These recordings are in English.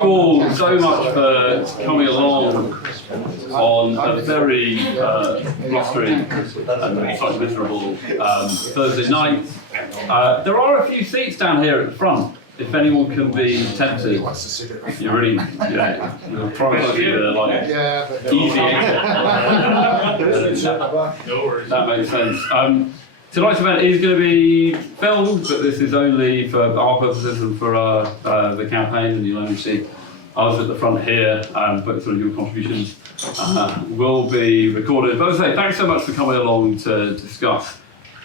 All so much for coming along on a very blustery and slightly miserable Thursday night. There are a few seats down here at the front. If anyone can be tempted, you're really, you're probably easy exit. That makes sense. Tonight's event is going to be filmed, but this is only for our purposes and for the campaign, and you'll only see us at the front here, but sort of your contributions will be recorded. But as I say, thanks so much for coming along to discuss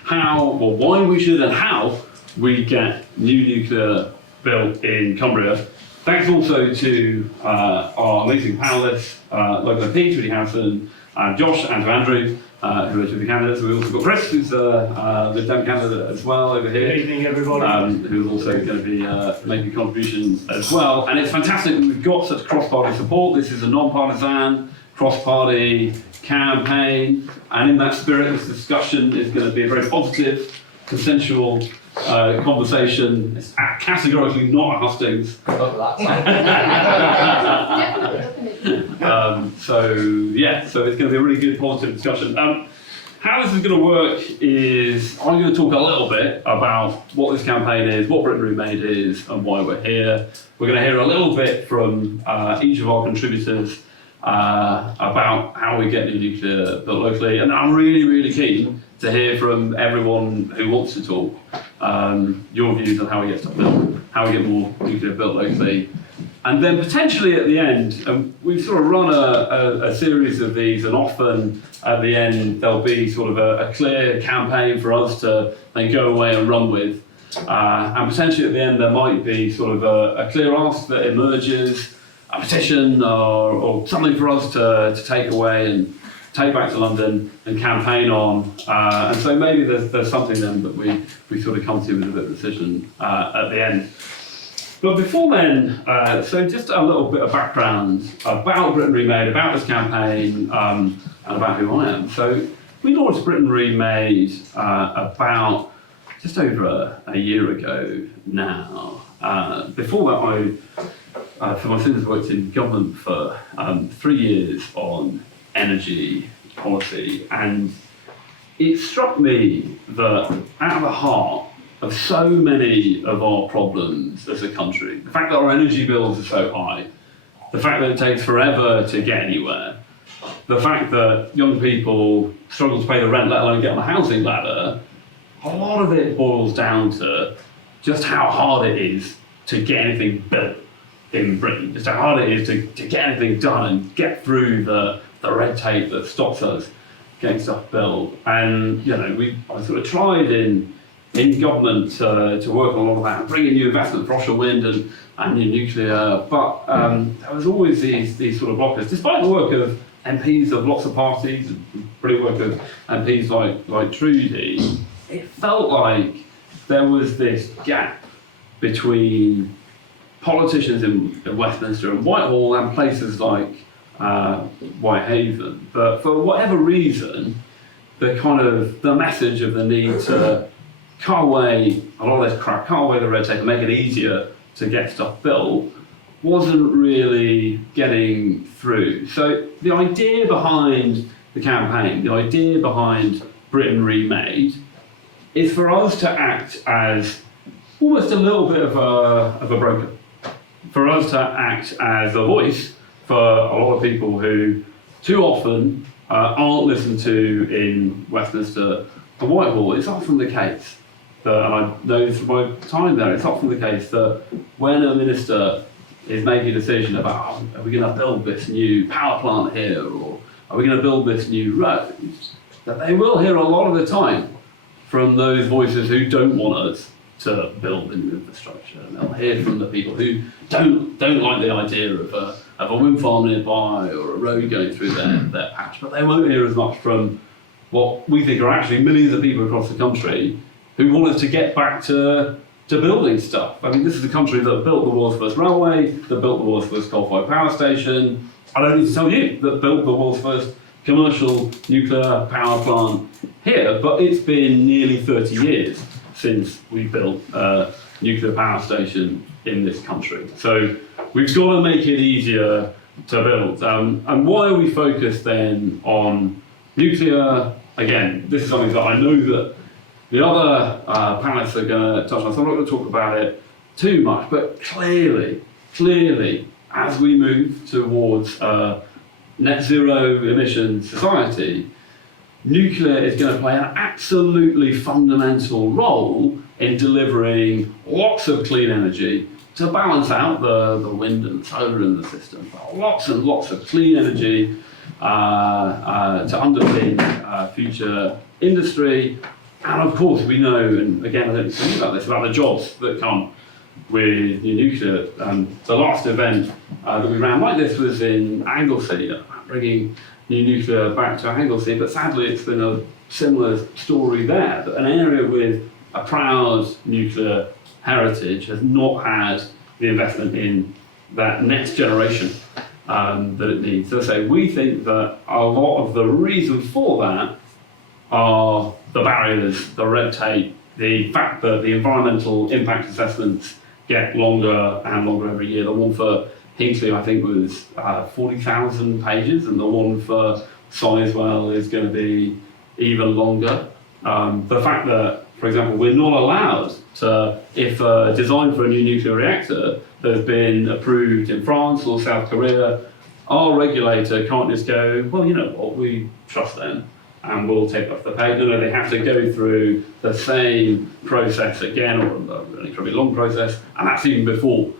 how, or why we should and how we get new nuclear built in Cumbria. Thanks also to our amazing panellists, local MPs, Judy Howson, Josh, and to Andrew, who are two of the candidates. We've also got Chris, who's a Lib Dem candidate as well over here. Good evening, everybody. Who's also going to be making a contribution as well. And it's fantastic that we've got such cross-party support. This is a non-partisan, cross-party campaign. And in that spirit, this discussion is going to be a very positive, consensual conversation. It's categorically not a hustings. So it's going to be a really good, positive discussion. How this is going to work is I'm going to talk a little bit about what this campaign is, what Britain Remade is, and why we're here. We're going to hear a little bit from each of our contributors about how we get new nuclear built locally, and I'm really, really keen to hear from everyone who wants to talk your views on how we get stuff built, how we get more nuclear built locally. And then potentially at the end, we've sort of run a series of these, and often at the end there'll be sort of a clear campaign for us to then go away and run with. And potentially at the end there might be sort of a clear ask that emerges, a petition or something for us to take away and take back to London and campaign on. And so maybe there's something then that we sort of come to with a bit of decision at the end. But before then, so just a little bit of background about Britain Remade, about this campaign, and about who I am. So we launched Britain Remade about just over a year ago now. Before that, I, for my sins, worked in government for 3 years on energy policy, and it struck me that at the heart of so many of our problems as a country, the fact that our energy bills are so high, the fact that it takes forever to get anywhere, the fact that young people struggle to pay the rent, let alone get on the housing ladder, a lot of it boils down to just how hard it is to get anything built in Britain, just how hard it is to get anything done and get through the red tape that stops us getting stuff built. And I sort of tried in government to work on a lot of that, bring in new investment for offshore wind and new nuclear, but there was always these sort of blockers, despite the work of MPs of lots of parties, and brilliant work of MPs like Trudy. It felt like there was this gap between politicians in Westminster and Whitehall and places like Whitehaven, but for whatever reason, the message of the need to cut away a lot of this crap, cut away the red tape and make it easier to get stuff built wasn't really getting through. So the idea behind the campaign, the idea behind Britain Remade, is for us to act as almost a little bit of a broker, for us to act as a voice for a lot of people who too often aren't listened to in Westminster and Whitehall. It's often the case that, and I know from my time there, it's often the case that when a minister is making a decision about, are we going to build this new power plant here, or are we going to build this new road, that they will hear a lot of the time from those voices who don't want us to build new infrastructure. And they'll hear from the people who don't like the idea of a wind farm nearby or a road going through their patch, but they won't hear as much from what we think are actually millions of people across the country who want us to get back to building stuff. I mean, this is a country that built the world's first railway, that built the world's first coal-fired power station. I don't need to tell you that built the world's first commercial nuclear power plant here, but it's been nearly 30 years since we built a nuclear power station in this country. So we've got to make it easier to build. And why are we focused then on nuclear? Again, this is something that I know that the other panelists are going to touch on, so I'm not going to talk about it too much, but clearly, as we move towards net zero emission society, nuclear is going to play an absolutely fundamental role in delivering lots of clean energy to balance out the wind and solar in the system. Lots and lots of clean energy to underpin future industry. And of course we know, and again I don't think about this, about the jobs that come with new nuclear. The last event that we ran like this was in Anglesey, bringing new nuclear back to Anglesey, but sadly it's been a similar story there, that an area with a proud nuclear heritage has not had the investment in that next generation that it needs. So I say, we think that a lot of the reason for that are the barriers, the red tape, the fact that the environmental impact assessments get longer and longer every year. The one for Hinkley, I think, was 40,000 pages, and the one for Sizewell is going to be even longer. The fact that, for example, we're not allowed to, if a design for a new nuclear reactor has been approved in France or South Korea, our regulator can't just go, well, you know what, we trust them and we'll take off the page. No, they have to go through the same process again, or a really probably long process, and that's even before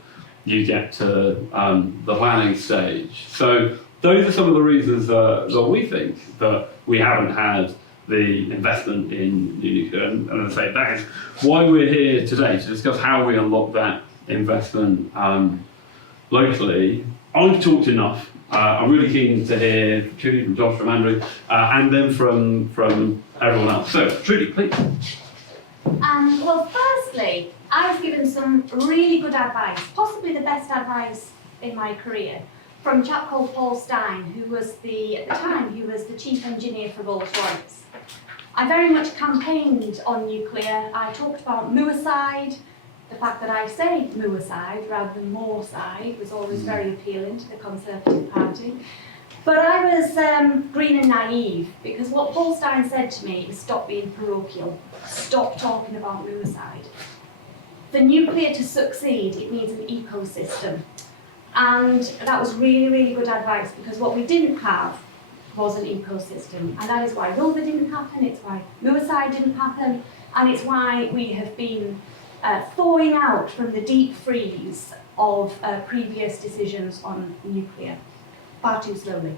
you get to the planning stage. So those are some of the reasons that we think that we haven't had the investment in new nuclear. And as I say, that is why we're here today, to discuss how we unlock that investment locally. I've talked enough. I'm really keen to hear from Trudy, from Josh, from Andrew, and then from everyone else. So, Trudy, please. Well, firstly, I was given some really good advice, possibly the best advice in my career, from a chap called Paul Stein, who was at the time, he was the chief engineer for Rolls-Royce. I very much campaigned on nuclear. I talked about muicide. The fact that I say muicide rather than moreside was always very appealing to the Conservative Party. But I was green and naive, because what Paul Stein said to me is stop being parochial, stop talking about muicide. For nuclear to succeed, it needs an ecosystem. And that was really, really good advice, because what we didn't have was an ecosystem. And that is why Wilbur didn't happen, it's why muicide didn't happen, and it's why we have been thawing out from the deep freeze of previous decisions on nuclear far too slowly.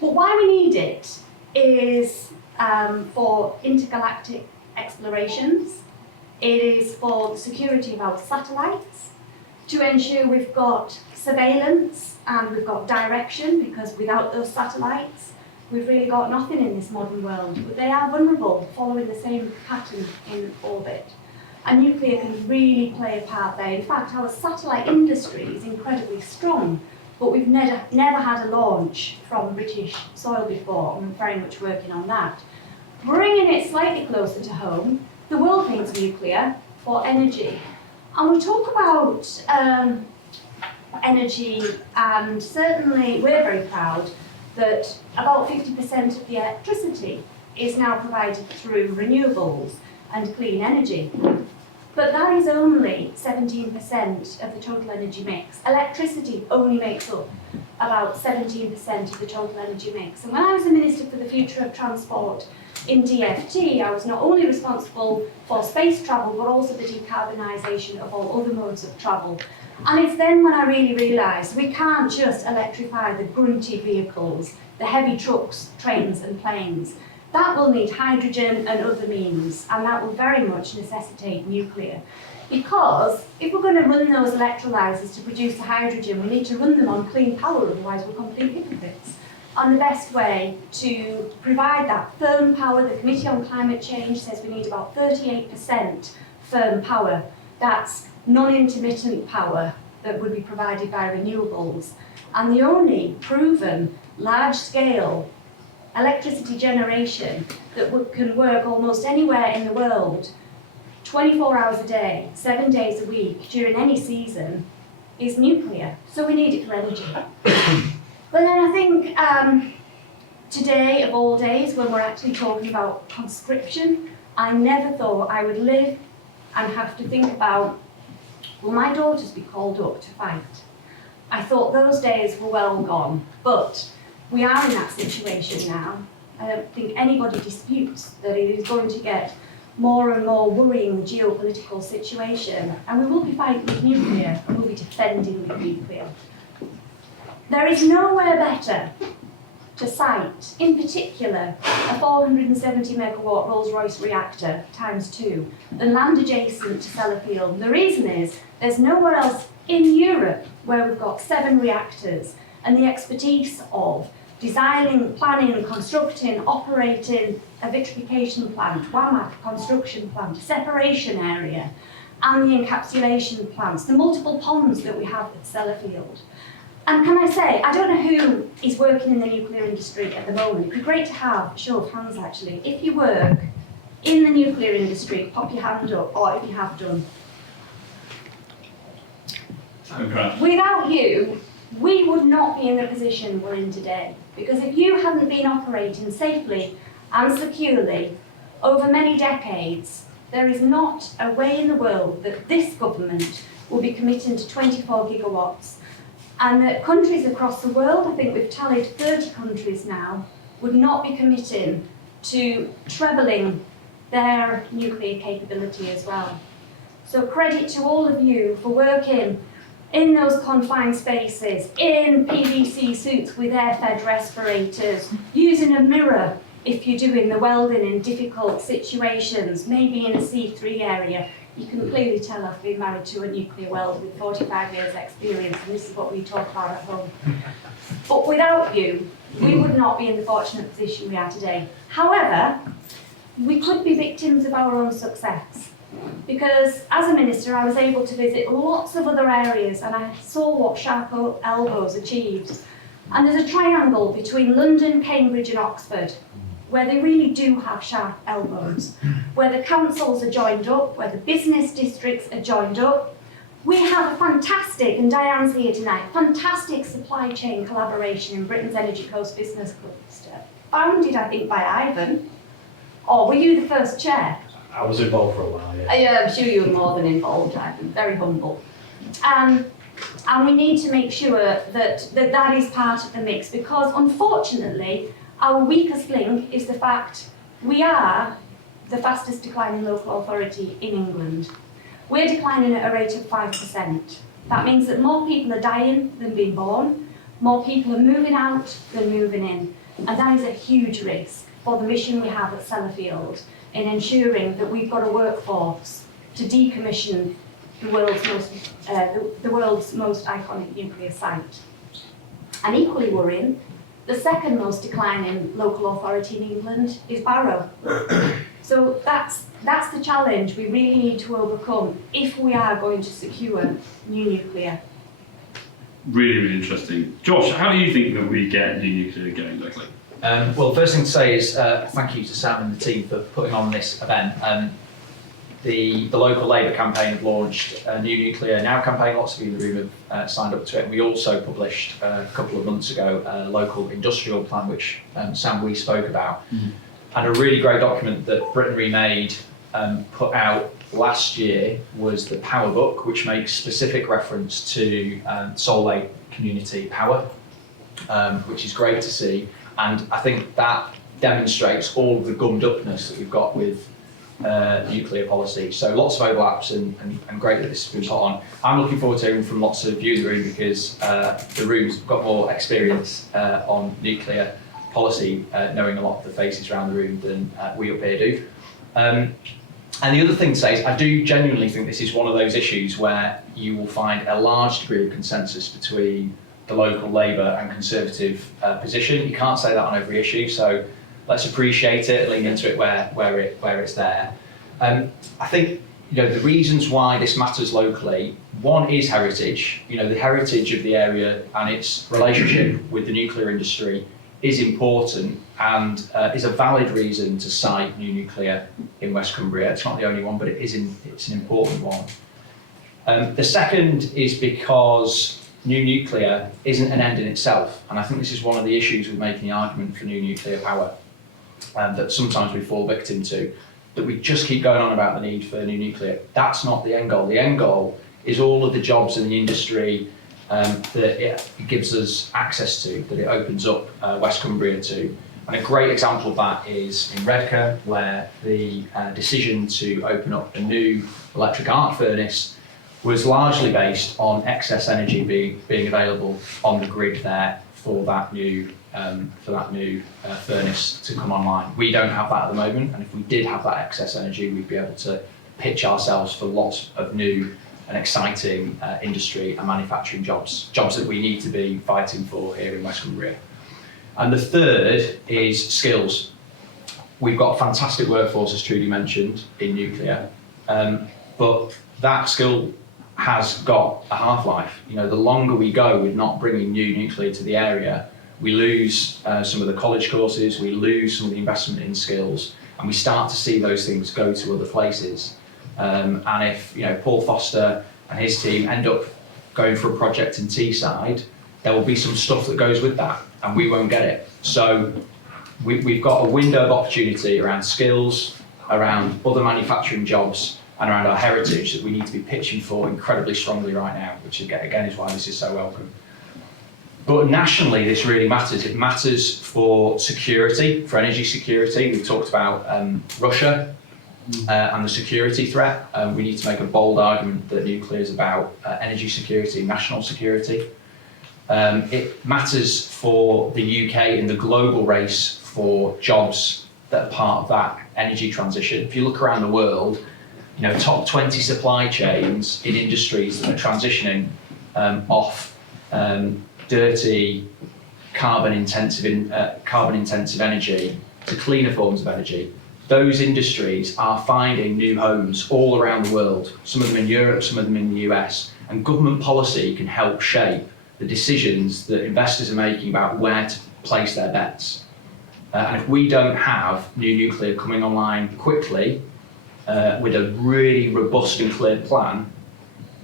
But why we need it is for intergalactic explorations. It is for the security of our satellites, to ensure we've got surveillance and we've got direction, because without those satellites, we've really got nothing in this modern world. But they are vulnerable, following the same pattern in orbit. And nuclear can really play a part there. In fact, our satellite industry is incredibly strong, but we've never had a launch from British soil before, and we're very much working on that. Bringing it slightly closer to home, the world needs nuclear for energy. And we talk about energy, and certainly we're very proud that about 50% of the electricity is now provided through renewables and clean energy. But that is only 17% of the total energy mix. Electricity only makes up about 17% of the total energy mix. And when I was the Minister for the Future of Transport in DFT, I was not only responsible for space travel, but also the decarbonisation of all other modes of travel. And it's then when I really realised we can't just electrify the grunty vehicles, the heavy trucks, trains and planes. That will need hydrogen and other means, and that will very much necessitate nuclear. Because if we're going to run those electrolyzers to produce the hydrogen, we need to run them on clean power, otherwise we're complete hypocrites. And the best way to provide that firm power, the Committee on Climate Change says we need about 38% firm power. That's non-intermittent power that would be provided by renewables. And the only proven large-scale electricity generation that can work almost anywhere in the world, 24 hours a day, 7 days a week, during any season, is nuclear. So we need it for energy. But then I think today, of all days, when we're actually talking about conscription, I never thought I would live and have to think about, will my daughters be called up to fight? I thought those days were well gone, but we are in that situation now. I don't think anybody disputes that it is going to get more and more worrying, the geopolitical situation, and we will be fighting with nuclear, and we'll be defending with nuclear. There is nowhere better to site, in particular, a 470 megawatt Rolls-Royce reactor ×2 than land adjacent to Sellafield. The reason is there's nowhere else in Europe where we've got 7 reactors and the expertise of designing, planning, constructing, operating a vitrification plant, WAMAC construction plant, separation area, and the encapsulation plants, the multiple ponds that we have at Sellafield. And can I say, I don't know who is working in the nuclear industry at the moment. It'd be great to have a show of hands actually. If you work in the nuclear industry, pop your hand up, or if you have done. Okay. Without you, we would not be in the position we're in today. Because if you hadn't been operating safely and securely over many decades, there is not a way in the world that this government will be committing to 24 gigawatts. And that countries across the world, I think we've tallied 30 countries now, would not be committing to trebling their nuclear capability as well. So credit to all of you for working in those confined spaces, in PVC suits with air-fed respirators, using a mirror if you're doing the welding in difficult situations, maybe in a C3 area. You can clearly tell I've been married to a nuclear welder with 45 years experience, and this is what we talk about at home. But without you, we would not be in the fortunate position we are today. However, we could be victims of our own success. Because as a minister, I was able to visit lots of other areas and I saw what Sharp Elbows achieved. And there's a triangle between London, Cambridge and Oxford, where they really do have sharp elbows, where the councils are joined up, where the business districts are joined up. We have a fantastic, and Diane's here tonight, fantastic supply chain collaboration in Britain's Energy Coast Business Cluster, founded, I think, by Ivan. Or were you the first chair? I was involved for a while, yeah. I'm sure you were more than involved, Ivan, very humble. And we need to make sure that is part of the mix, because unfortunately, our weakest link is the fact we are the fastest declining local authority in England. We're declining at a rate of 5%. That means that more people are dying than being born, more people are moving out than moving in, and that is a huge risk for the mission we have at Sellafield in ensuring that we've got a workforce to decommission the world's most iconic nuclear site. And equally worrying, the second most declining local authority in England is Barrow. So that's the challenge we really need to overcome if we are going to secure new nuclear. Really, really interesting. Josh, how do you think that we get new nuclear going locally? Well, the first thing to say is thank you to Sam and the team for putting on this event. The local Labour campaign have launched a New Nuclear Now campaign. Lots of you in the room have signed up to it. We also published a couple of months ago a local industrial plan, which Sam, we spoke about. Mm-hmm. And a really great document that Britain Remade put out last year was the Power Book, which makes specific reference to Salt Lake community power, which is great to see. And I think that demonstrates all of the gummed upness that we've got with nuclear policy. So lots of overlaps and great that this has been put on. I'm looking forward to hearing from lots of you in the room because the room's got more experience on nuclear policy, knowing a lot of the faces around the room than we up here do. And the other thing to say is I do genuinely think this is one of those issues where you will find a large degree of consensus between the local Labour and Conservative position. You can't say that on every issue, so let's appreciate it, lean into it where it's there. I think the reasons why this matters locally, one is heritage. The heritage of the area and its relationship with the nuclear industry is important and is a valid reason to site new nuclear in West Cumbria. It's not the only one, but it's an important one. The second is because new nuclear isn't an end in itself, and I think this is one of the issues with making the argument for new nuclear power that sometimes we fall victim to, that we just keep going on about the need for new nuclear. That's not the end goal. The end goal is all of the jobs in the industry that it gives us access to, that it opens up West Cumbria to. And a great example of that is in Redcar, where the decision to open up a new electric arc furnace was largely based on excess energy being available on the grid there for that new furnace to come online. We don't have that at the moment, and if we did have that excess energy, we'd be able to pitch ourselves for lots of new and exciting industry and manufacturing jobs that we need to be fighting for here in West Cumbria. And the third is skills. We've got a fantastic workforce, as Trudy mentioned, in nuclear, but that skill has got a half-life. You know, the longer we go with not bringing new nuclear to the area, we lose some of the college courses, we lose some of the investment in skills, and we start to see those things go to other places. And if Paul Foster and his team end up going for a project in Teesside, there will be some stuff that goes with that, and we won't get it. So we've got a window of opportunity around skills, around other manufacturing jobs, and around our heritage that we need to be pitching for incredibly strongly right now, which again is why this is so welcome. But nationally, this really matters. It matters for security, for energy security. We've talked about Russia and the security threat. We need to make a bold argument that nuclear is about energy security, national security. It matters for the UK in the global race for jobs that are part of that energy transition. If you look around the world, top 20 supply chains in industries that are transitioning off dirty, carbon-intensive energy to cleaner forms of energy. Those industries are finding new homes all around the world, some of them in Europe, some of them in the US, and government policy can help shape the decisions that investors are making about where to place their bets. And if we don't have new nuclear coming online quickly, with a really robust and clear plan,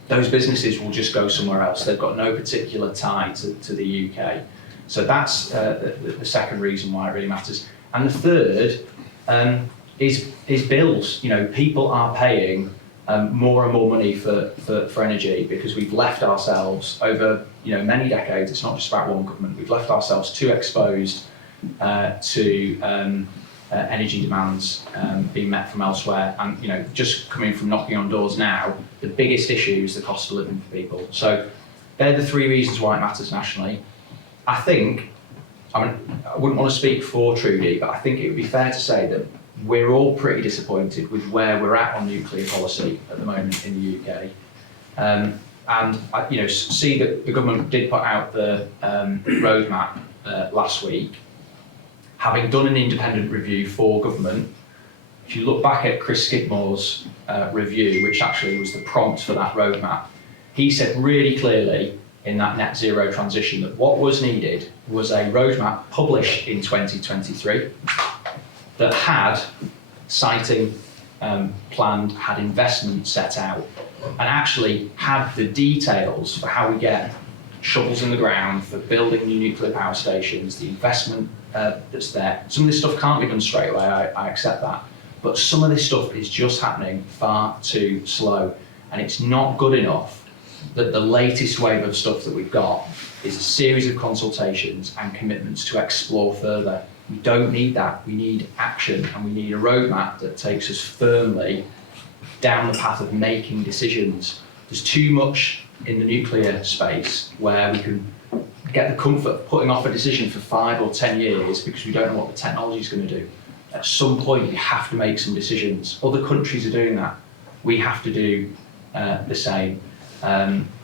those businesses will just go somewhere else. They've got no particular tie to the UK. So that's the second reason why it really matters. And the third is bills. People are paying more and more money for energy because we've left ourselves over many decades. It's not just about one government. We've left ourselves too exposed to energy demands being met from elsewhere, and just coming from knocking on doors now, the biggest issue is the cost of living for people. So they're the three reasons why it matters nationally. I wouldn't want to speak for Trudy, but I think it would be fair to say that we're all pretty disappointed with where we're at on nuclear policy at the moment in the UK. And see that the government did put out the roadmap last week. Having done an independent review for government, if you look back at Chris Skidmore's review, which actually was the prompt for that roadmap, he said really clearly in that net zero transition that what was needed was a roadmap published in 2023 that had siting planned, had investment set out, and actually had the details for how we get shovels in the ground for building new nuclear power stations, the investment that's there. Some of this stuff can't be done straight away, I accept that, but some of this stuff is just happening far too slow, and it's not good enough that the latest wave of stuff that we've got is a series of consultations and commitments to explore further. We don't need that. We need action, and we need a roadmap that takes us firmly down the path of making decisions. There's too much in the nuclear space where we can get the comfort of putting off a decision for 5 or 10 years because we don't know what the technology is going to do. At some point, we have to make some decisions. Other countries are doing that. We have to do the same.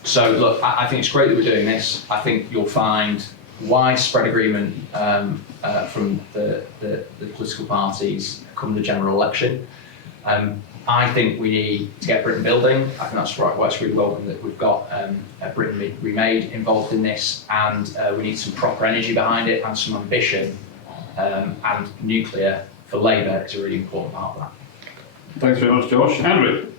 So look, I think it's great that we're doing this. I think you'll find widespread agreement from the political parties come the general election. I think we need to get Britain building. I think that's right. Works really well that we've got Britain Remade involved in this, and we need some proper energy behind it and some ambition. And nuclear for Labour is a really important part of that. Thanks very much, Josh. Andrew?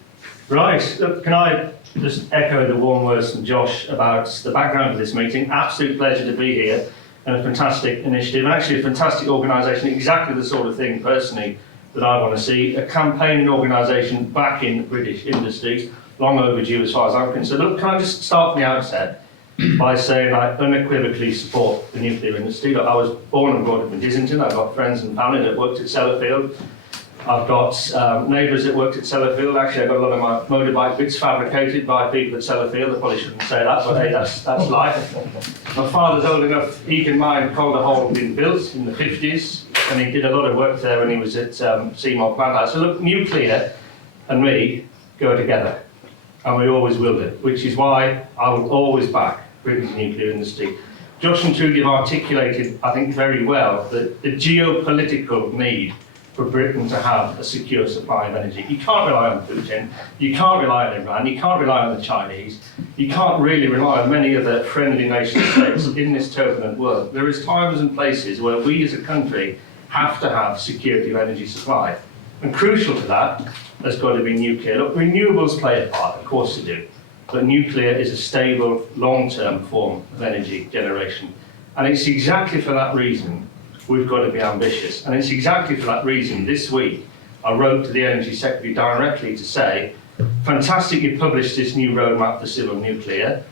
Right, can I just echo the warm words from Josh about the background of this meeting? Absolute pleasure to be here, and a fantastic initiative, and actually a fantastic organisation, exactly the sort of thing personally that I want to see, a campaigning organisation back in British industry, long overdue as far as I'm concerned. Look, can I just start from the outset by saying I unequivocally support the nuclear industry. Look, I was born and brought up in Dislington. I've got friends and family that worked at Sellafield. I've got neighbours that worked at Sellafield. Actually, I've got a lot of my motorbike bits fabricated by people at Sellafield. I probably shouldn't say that, but hey, that's life. My father's old enough, he can mind Calder Hall being built in the 50s, and he did a lot of work there when he was at Seymour Plant. So look, nuclear and me go together, and we always will do, which is why I will always back Britain's nuclear industry. Josh and Trudy have articulated, I think, very well the geopolitical need for Britain to have a secure supply of energy. You can't rely on Putin, you can't rely on Iran, you can't rely on the Chinese, you can't really rely on many other friendly nation states in this turbulent world. There is times and places where we as a country have to have security of energy supply. And crucial to that has got to be nuclear. Look, renewables play a part, of course they do, but nuclear is a stable, long-term form of energy generation. And it's exactly for that reason we've got to be ambitious. And it's exactly for that reason this week I wrote to the Energy Secretary directly to say, fantastic you published this new roadmap for civil nuclear.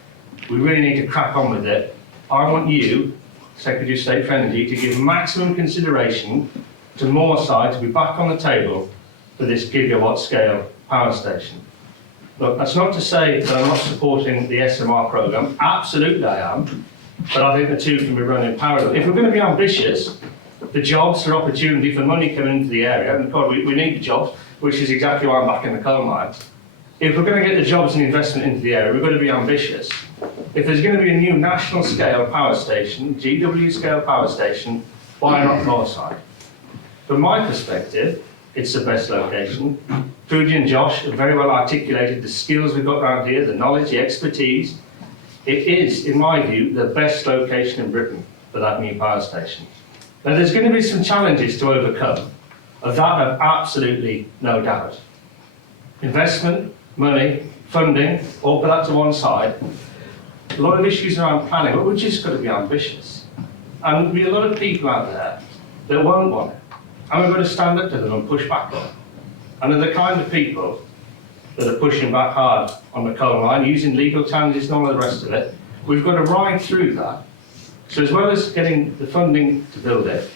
We really need to crack on with it. I want you, Secretary of State for Energy, to give maximum consideration to Moorside to be back on the table for this gigawatt scale power station. Look, that's not to say that I'm not supporting the SMR programme. Absolutely I am. But I think the two can be run in parallel. If we're going to be ambitious, the jobs for opportunity for money coming into the area, and of course we need the jobs, which is exactly why I'm back in the coal mines. If we're going to get the jobs and investment into the area, we've got to be ambitious. If there's going to be a new national scale power station, GW scale power station, why not Moorside? From my perspective, it's the best location. Trudy and Josh have very well articulated the skills we've got around here, the knowledge, the expertise. It is, in my view, the best location in Britain for that new power station. Now, there's going to be some challenges to overcome. Of that, I've absolutely no doubt. Investment, money, funding, all put that to one side. A lot of issues around planning, but we've just got to be ambitious. And there'll be a lot of people out there that won't want it. And we've got to stand up to them and push back on it. And they're the kind of people that are pushing back hard on the coal mine, using legal challenges and all the rest of it. We've got to ride through that. So as well as getting the funding to build it,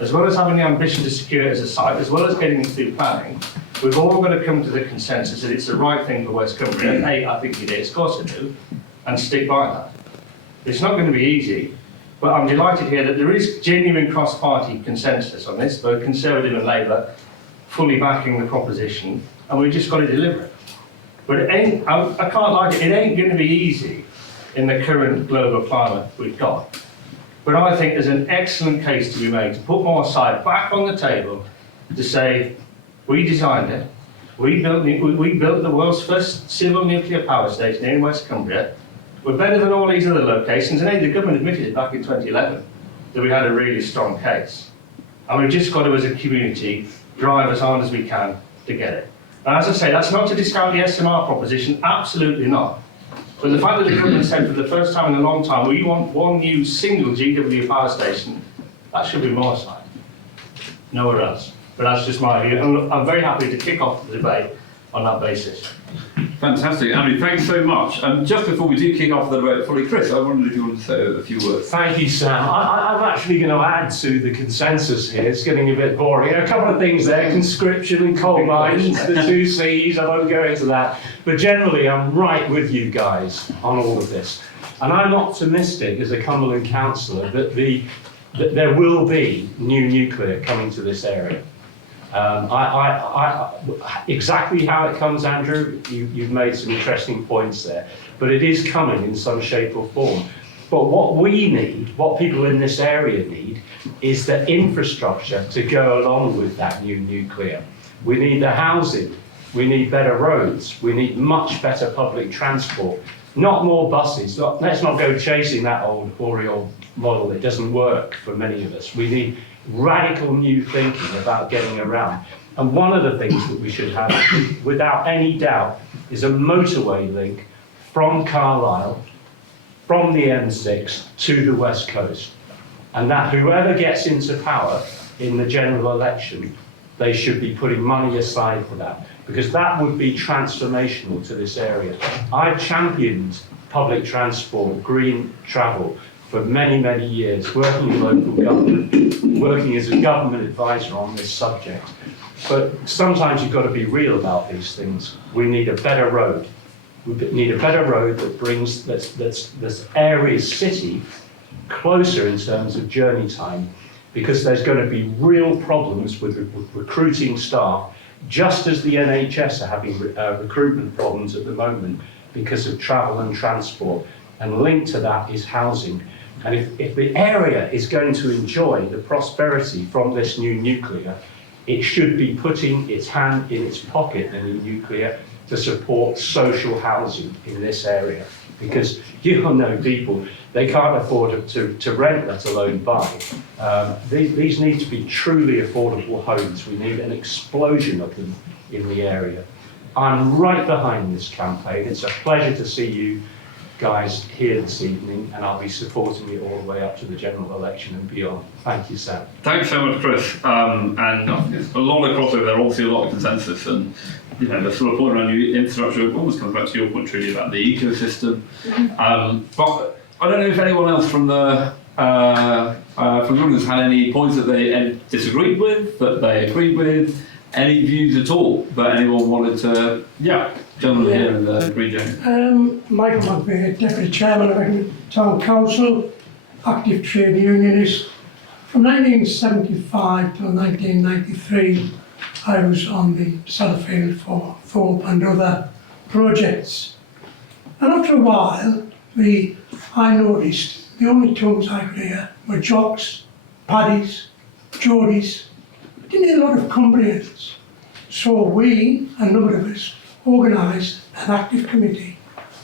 as well as having the ambition to secure it as a site, as well as getting it through planning, we've all got to come to the consensus that it's the right thing for West Cumbria. And I think it is, of course I do, and stick by that. It's not going to be easy, but I'm delighted here that there is genuine cross-party consensus on this, both Conservative and Labour, fully backing the proposition, and we've just got to deliver it. But it ain't, I can't lie to you, it ain't going to be easy in the current global climate we've got. But I think there's an excellent case to be made to put Moorside back on the table to say, we designed it, we built the world's first civil nuclear power station in West Cumbria. We're better than all these other locations, and the government admitted it back in 2011 that we had a really strong case. And we've just got to, as a community, drive as hard as we can to get it. And as I say, that's not to discount the SMR proposition, absolutely not. But the fact that the government said for the first time in a long time, we want one new single GW power station, that should be Moorside, nowhere else. But that's just my view, and I'm very happy to kick off the debate on that basis. Fantastic. Andrew, thanks so much. Just before we do kick off the debate fully, Chris, I wondered if you wanted to say a few words. Thank you, Sam. I'm actually going to add to the consensus here. It's getting a bit boring. A couple of things there, conscription and coal mines, the two Cs, I won't go into that. But generally, I'm right with you guys on all of this. And I'm optimistic as a Cumberland councillor that there will be new nuclear coming to this area. Exactly how it comes, Andrew, you've made some interesting points there, but it is coming in some shape or form. But what we need, what people in this area need, is the infrastructure to go along with that new nuclear. We need the housing we need better roads, we need much better public transport, not more buses. Let's not go chasing that old Oriole model. It doesn't work for many of us. We need radical new thinking about getting around. And one of the things that we should have, without any doubt, is a motorway link from Carlisle, from the M6 to the West Coast. And that whoever gets into power in the general election, they should be putting money aside for that, because that would be transformational to this area. I've championed public transport, green travel, for many, many years, working in local government, working as a government advisor on this subject. But sometimes you've got to be real about these things. We need a better road. We need a better road that brings this area city closer in terms of journey time, because there's going to be real problems with recruiting staff, just as the NHS are having recruitment problems at the moment because of travel and transport. And linked to that is housing. And if the area is going to enjoy the prosperity from this new nuclear, it should be putting its hand in its pocket, the new nuclear, to support social housing in this area. Because you all know people, they can't afford to rent, let alone buy. These need to be truly affordable homes. We need an explosion of them in the area. I'm right behind this campaign. It's a pleasure to see you guys here this evening, and I'll be supporting it all the way up to the general election and beyond. Thank you, Sam. Thanks so much, Chris. And there's a lot of crossover there, obviously a lot of consensus, and the sort of point around new infrastructure almost comes back to your point, really, about the ecosystem. But I don't know if anyone else from the audience had any points that they disagreed with, that they agreed with, any views at all that anyone wanted to, gentlemen here in the green jacket. Michael McVeigh, Deputy Chairman of Whitehaven Town Council, active trade unionist. From 1975 till 1993, I was on the Sellafield for Thorpe and other projects. And after a while, I noticed the only tongues I could hear were jocks, paddies, geordies. I didn't hear a lot of Cumbrians. So we, a number of us, organised an active committee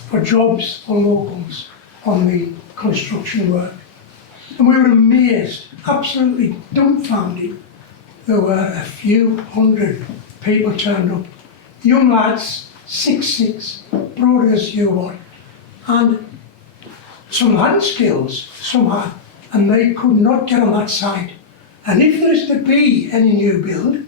for jobs for locals on the construction work. And we were amazed, absolutely dumbfounded. There were a few hundred people turned up. Young lads, 6'6", broad as you what. And some had skills, some had, and they could not get on that site. And if there's to be any new build,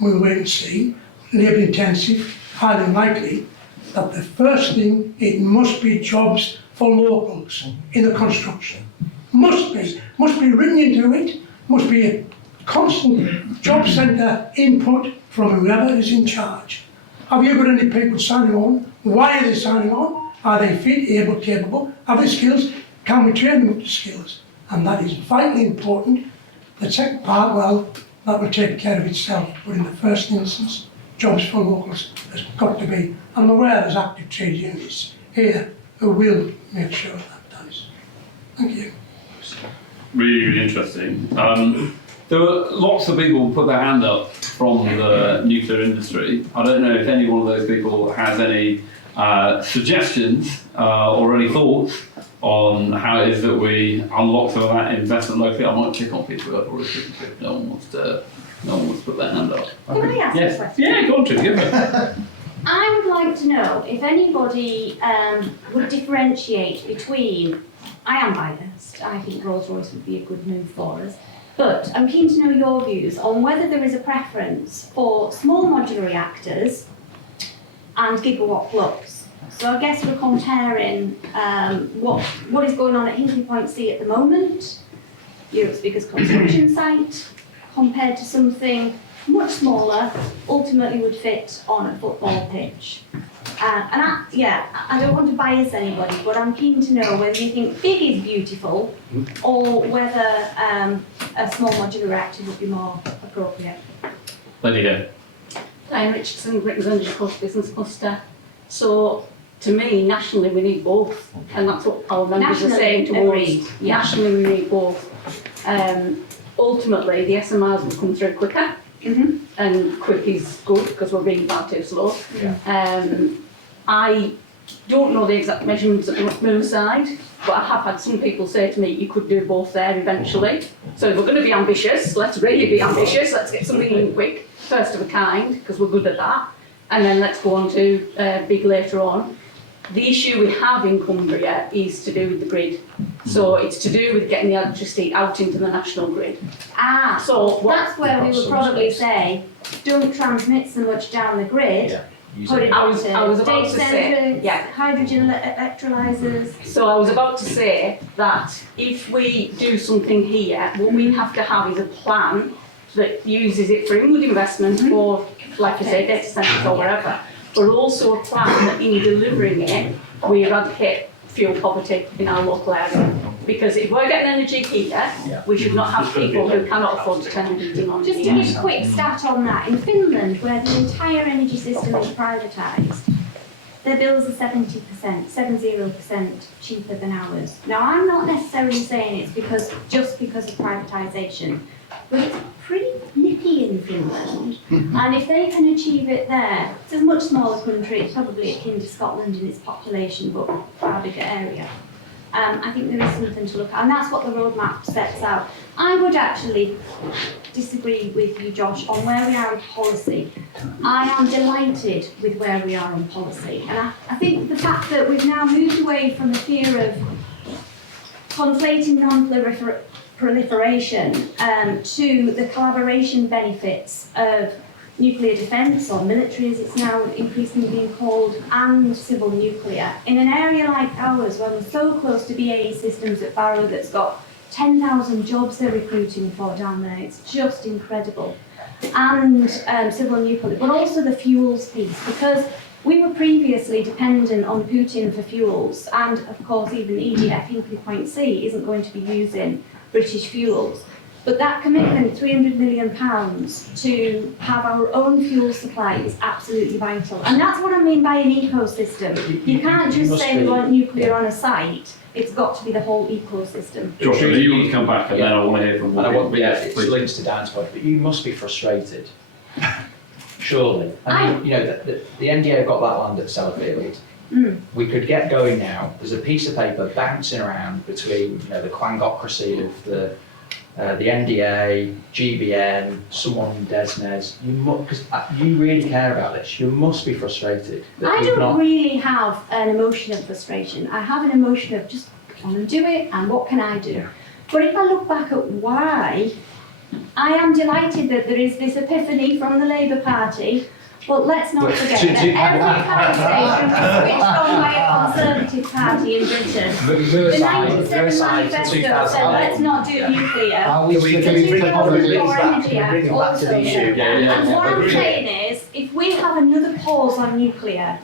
we'll wait and see, labour intensive, highly likely, that the first thing, it must be jobs for locals in the construction. Must be written into it, must be a constant job centre input from whoever is in charge. Have you got any people signing on? Why are they signing on? Are they fit, able, capable? Have they skills? Can we train them up to skills? And that is vitally important. The second part, well, that will take care of itself. But in the first instance, jobs for locals has got to be. I'm aware there's active trade unions here who will make sure that does. Thank you. Really, really interesting. There were lots of people who put their hand up from the nuclear industry. I don't know if any one of those people has any suggestions or any thoughts on how it is that we unlock some of that investment locally. I might pick on people who I've already spoken to if no one wants to put their hand up. Can I ask a question? Yeah, go on, Trish, give it. I would like to know if anybody would differentiate between, I am biased, I think Rolls-Royce would be a good move for us, but I'm keen to know your views on whether there is a preference for small modular reactors and gigawatt plus. So I guess we're comparing what is going on at Hinkley Point C at the moment, Europe's biggest construction site, compared to something much smaller, ultimately would fit on a football pitch. I don't want to bias anybody, but I'm keen to know whether you think big is beautiful or whether a small modular reactor would be more appropriate. Lydia. Diane Richardson, Britain's Energy Coast Business Cluster. So, to me, nationally we need both, and that's what our members are saying to us. Nationally we need both. Ultimately, the SMRs will come through quicker, and quick is good because we're being far too slow. I don't know the exact measurements at the Moor side, but I have had some people say to me, you could do both there eventually. So if we're going to be ambitious, let's really be ambitious. Let's get something in quick, first of a kind, because we're good at that. And then let's go on to big later on. The issue we have in Cumbria is to do with the grid. So it's to do with getting the electricity out into the national grid. So that's where we would probably say, don't transmit so much down the grid. Put it I was about data to say, centres, hydrogen electrolyzers. So I was about to say that if we do something here, what we have to have is a plan that uses it for inward investment or, like I say, data centres or wherever, but also a plan that in delivering it, we eradicate fuel poverty in our local area. Because if we're getting energy here, we should not have people who cannot afford to turn the heating on. Just to give a quick stat on that, in Finland, where the entire energy system is privatised, their bills are 70% cheaper than ours. Now, I'm not necessarily saying it's just because of privatisation, but it's pretty nippy in Finland. And if they can achieve it there, it's a much smaller country, it's probably akin to Scotland in its population, but far bigger area. I think there is something to look at, and that's what the roadmap sets out. I would actually disagree with you, Josh, on where we are in policy. I am delighted with where we are in policy, and I think the fact that we've now moved away from the fear of conflating non-proliferation to the collaboration benefits of nuclear defence, or military as it's now increasingly being called, and civil nuclear. In an area like ours, where we're so close to BAE Systems at Barrow that's got 10,000 jobs they're recruiting for down there, it's just incredible. And civil nuclear, but also the fuels piece, because we were previously dependent on Putin for fuels, and of course even EDF Hinkley Point C isn't going to be using British fuels. But that commitment, £300 million, to have our own fuel supply is absolutely vital. And that's what I mean by an ecosystem. You can't just say we want nuclear on a site, it's got to be the whole ecosystem. Josh, you want to come back and then I want to hear from what it's linked to Dan's point, but you must be frustrated. Surely. I mean, you know, the NDA have got that land at Sellafield. We could get going now. There's a piece of paper bouncing around between, you know, the quangocracy of the NDA, GBN, someone in DESNES. Because you really care about this. You must be frustrated. I don't really have an emotion of frustration. I have an emotion of just want to do it and what can I do? But if I look back at why, I am delighted that there is this epiphany from the Labour Party. But let's not forget that every power station was switched on by a Conservative party in Britain. The 97 manifesto said let's not do nuclear. The 2004 Energy Act also said that. And what I'm saying is, if we have another pause on nuclear,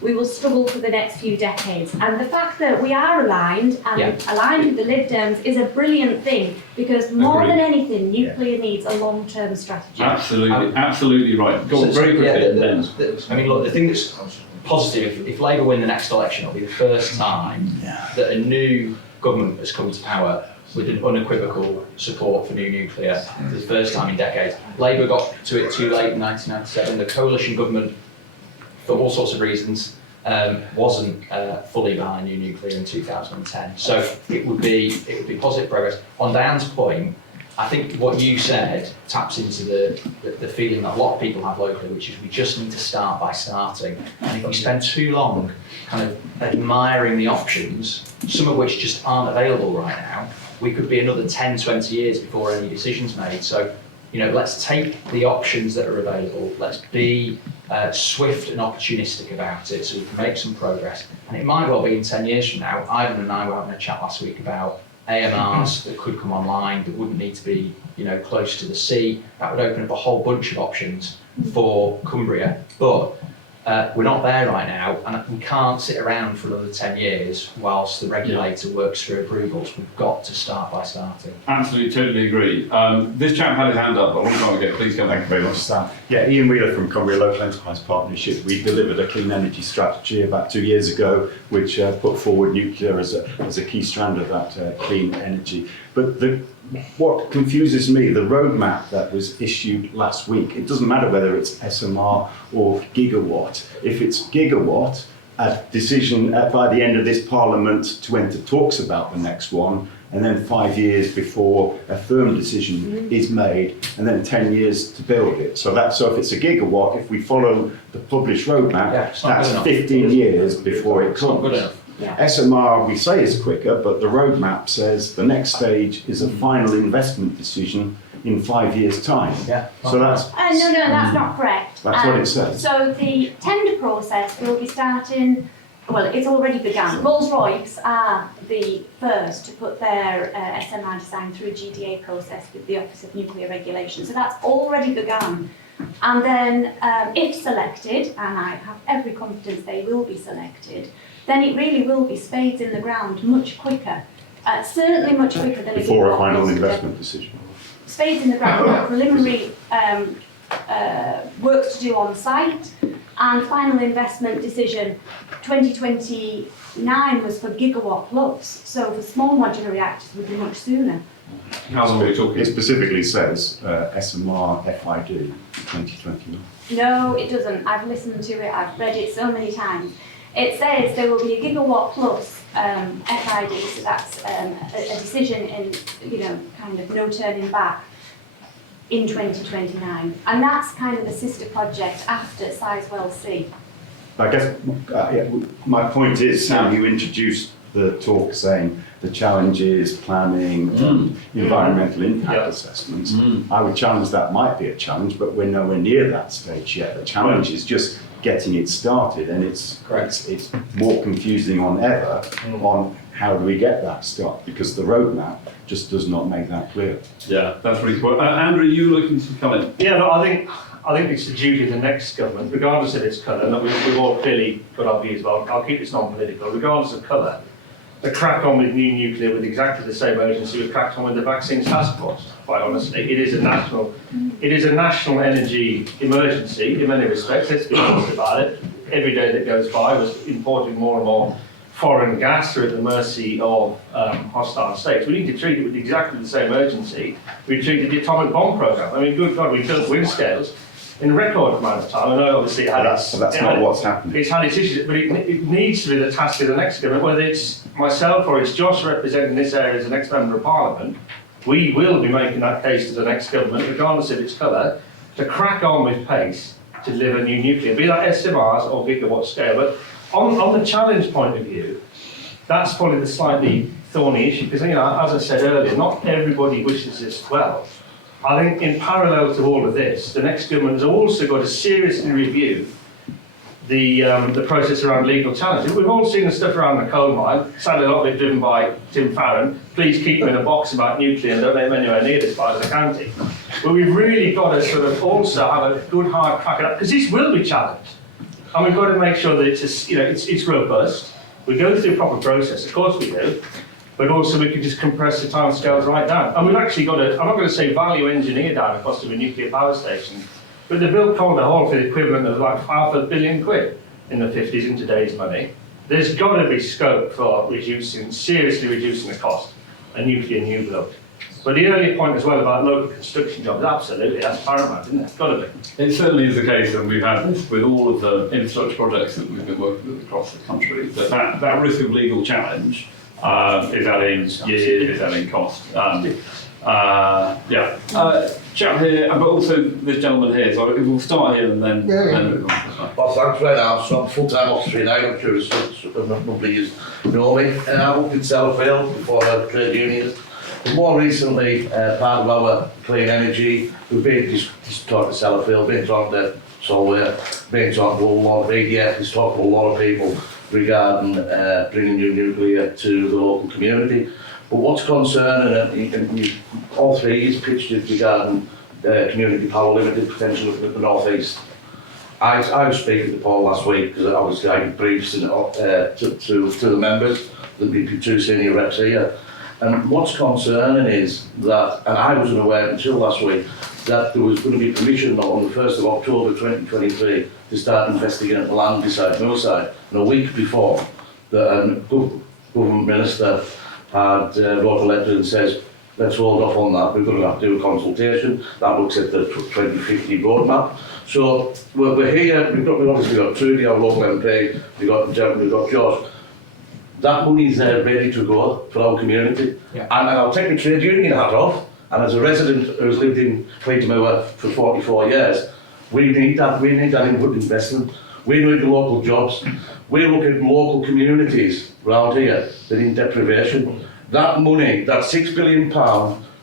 we will struggle for the next few decades. And the fact that we are aligned and aligned with the Lib Dems is a brilliant thing, because more than anything, nuclear needs a long-term strategy. Absolutely right. Go on, very quickly. I mean, look, the thing that's positive, if Labour win the next election, it'll be the first time that a new government has come to power with an unequivocal support for new nuclear for the first time in decades. Labour got to it too late in 1997. The coalition government, for all sorts of reasons, wasn't fully behind new nuclear in 2010. So it would be positive progress. On Dan's point, I think what you said taps into the feeling that a lot of people have locally, which is we just need to start by starting. And if we spend too long kind of admiring the options, some of which just aren't available right now, we could be another 10, 20 years before any decision's made. So, you know, let's take the options that are available. Let's be swift and opportunistic about it so we can make some progress. And it might well be in 10 years from now. Ivan and I were having a chat last week about AMRs that could come online that wouldn't need to be, you know, close to the sea. That would open up a whole bunch of options for Cumbria. But we're not there right now, and we can't sit around for another 10 years whilst the regulator works through approvals. We've got to start by starting. Absolutely, totally agree. This chap had his hand up a long time ago. Please come back. Thank you very much, Sam. Yeah, Ian Wheeler from Cumbria Local Enterprise Partnership. We delivered a clean energy strategy about 2 years ago, which put forward nuclear as a key strand of that clean energy. But what confuses me, the roadmap that was issued last week, it doesn't matter whether it's SMR or gigawatt. If it's gigawatt, a decision by the end of this Parliament to enter talks about the next one, and then 5 years before a firm decision is made, and then 10 years to build it. So if it's a gigawatt, if we follow the published roadmap, it's not that's good enough. 15 years before it It's not good comes. enough. Yeah. SMR, we say is quicker, but the roadmap says the next stage is a final investment decision in 5 years' time. Yeah. So that's No, that's not correct. That's what it says. So the tender process will be starting, well, it's already begun. Rolls-Royce are the first to put their SMR design through a GDA process with the Office of Nuclear Regulation. So that's already begun. And then if selected, and I have every confidence they will be selected, then it really will be spades in the ground much quicker. Certainly much quicker than before a final gigawatt. investment decision. Spades in the ground, preliminary work to do on site, and final investment decision 2029 was for gigawatt plus, so for small modular reactors would be much sooner. How long are we talking? It specifically says SMR FID 2021. No, it doesn't. I've listened to it, I've read it so many times. It says there will be a gigawatt plus FID, so that's a decision in, kind of no turning back in 2029. And that's kind of the sister project after Sizewell C. I guess my point is, Sam, you introduced the talk saying the challenge is planning, environmental impact assessments. I would challenge that might be a challenge, but we're nowhere near that stage yet. The challenge is just getting it started, and it's more confusing on ever on how do we get that start, because the roadmap just does not make that clear. Yeah, that's really cool. Andrew, you looking to come in? Yeah, no, I think it's the duty of the next government, regardless of its colour, and we've all clearly got our views, but I'll keep this non-political, regardless of colour, to crack on with new nuclear with exactly the same urgency we've cracked on with the vaccines task force, quite honestly. It is a national energy emergency in many respects, let's be honest about it. Every day that goes by was importing more and more foreign gas through at the mercy of hostile states. We need to treat it with exactly the same urgency we treated the atomic bomb program. I mean, good God, we built wind scales in a record amount of time. I know obviously it had That's not what's happening. it's had its issues, but it needs to be the task of the next government, whether it's myself or it's Josh representing this area as the next member of Parliament. We will be making that case to the next government, regardless of its colour, to crack on with pace to deliver new nuclear, be that SMRs or gigawatt scale. But on the challenge point of view, that's probably the slightly thorny issue, because as I said earlier, not everybody wishes this well. I think in parallel to all of this, the next government has also got to seriously review the process around legal challenges. We've all seen the stuff around the coal mine, sadly a lot of it driven by Tim Farron. Please keep them in a box about nuclear and don't let them anywhere near this part of the county. But we've really got to sort of also have a good hard crack at that, because this will be challenged. And we've got to make sure that it's robust. We go through a proper process, of course we do, but also we can just compress the timescales right down. And we've actually got to, I'm not going to say value engineer down the cost of a nuclear power station, but they built Calder Hall for the equivalent of like £500 million in the 50s in today's money. There's got to be scope for seriously reducing the cost of nuclear new build. But the earlier point as well about local construction jobs, absolutely, that's paramount, isn't it? It's got to be. It certainly is the case, and we've had this with all of the infrastructure projects that we've been working with across the country, that risk of legal challenge is adding years, is adding cost. Chat here, but also this gentleman here, so we'll start here and then move on. Well, thanks very much. I'm full-time officer now. I'm sure nobody know me. I worked in Sellafield before I was trade union. But more recently, part of our clean energy, we've been just talking to Sellafield, been talking to Solway, been talking to a lot of EDF, has talked to a lot of people regarding bringing new nuclear to the local community. But what's concerning, and all three is pitched it regarding community power limited potential of the North East. I was speaking to Paul last week because I was giving briefs to the members, the two senior reps here. And what's concerning is that, and I wasn't aware until last week, that there was going to be permission on the 1st of October 2023 to start investigating the land beside Millside. And a week before, that government minister had wrote a letter and says, let's hold off on that, we're going to have to do a consultation that looks at the 2050 roadmap. So we're here, we've obviously got Trudy, our local MP, we've got Josh. That money is there ready to go for our community. Yeah. And I'll take the trade union hat off, and as a resident who's lived in Cleatamore for 44 years, we need that input investment. We need the local jobs. We look at local communities around here that are in deprivation. That money, that £6 billion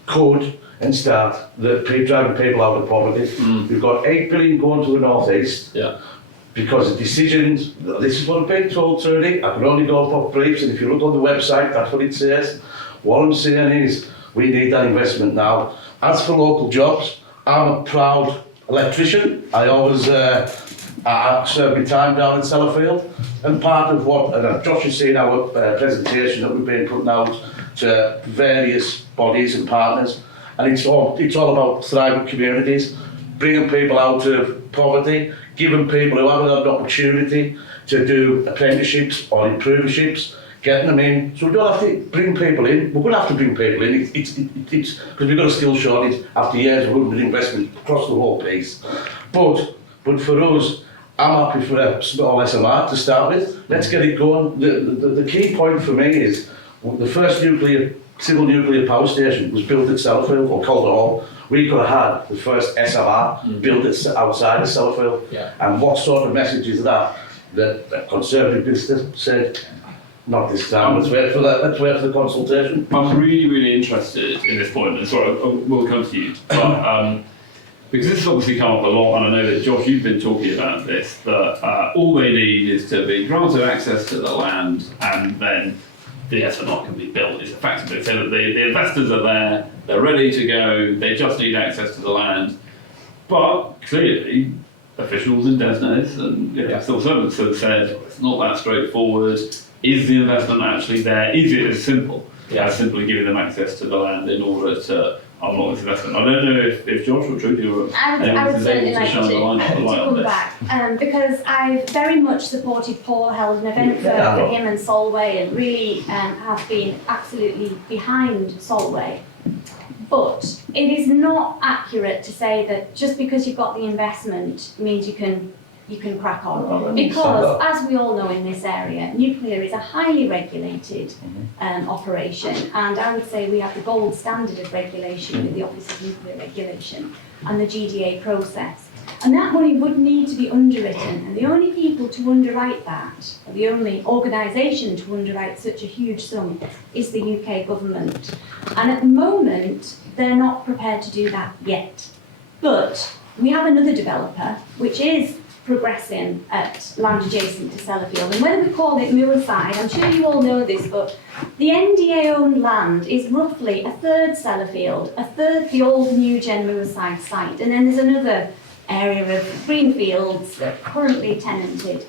could and start driving people out of poverty. We've got £8 billion going to the northeast. Yeah. Because the decisions, this is what I'm being told, Trudy, I can only go off briefs, and if you look on the website, that's what it says. What I'm saying is, we need that investment now. As for local jobs, I'm a proud electrician. I always I served my time down in Sellafield, and part of what Josh has seen our presentation that we've been putting out to various bodies and partners, and it's all about thriving communities, bringing people out of poverty, giving people who haven't had an opportunity to do apprenticeships or improverships, getting them in. So we don't have to bring people in. We're going to have to bring people in. It's because we've got a skill shortage after years of government investment across the whole piece. But for us, I'm happy for a small SMR to start with. Let's get it going. The key point for me is the first civil nuclear power station was built at Sellafield, or Calder Hall. We could have had the first SMR built outside of Sellafield. Yeah. And what sort of message is that the Conservative minister said, not this time, let's wait for the consultation. I'm really interested in this point, and sorry, we'll come to you. But, because this has obviously come up a lot, and I know that Josh, you've been talking about this, that all they need is to be granted access to the land, and then the SMR can be built. It's effectively so that the investors are there, they're ready to go, they just need access to the land. But clearly, officials in Desnes and civil servants have said it's not that straightforward. Is the investment actually there? Is it as simple as simply giving them access to the land in order to unlock this investment? I don't know if Josh or Trudy or I would certainly like to on come this. back because I've very much supported Paul, held an event for him and Solway, and really have been absolutely behind Solway. But it is not accurate to say that just because you've got the investment means you can crack on. Because, as we all know in this area, nuclear is a highly regulated operation, and I would say we have the gold standard of regulation with the Office of Nuclear Regulation and the GDA process. And that money would need to be underwritten, and the only people to underwrite that, or the only organisation to underwrite such a huge sum, is the UK government. And at the moment, they're not prepared to do that yet. But we have another developer, which is progressing at land adjacent to Sellafield, and whether we call it Moorside, I'm sure you all know this, but the NDA owned land is roughly a third Sellafield, a third the old Newgen Moorside site, and then there's another area of green fields that are currently tenanted,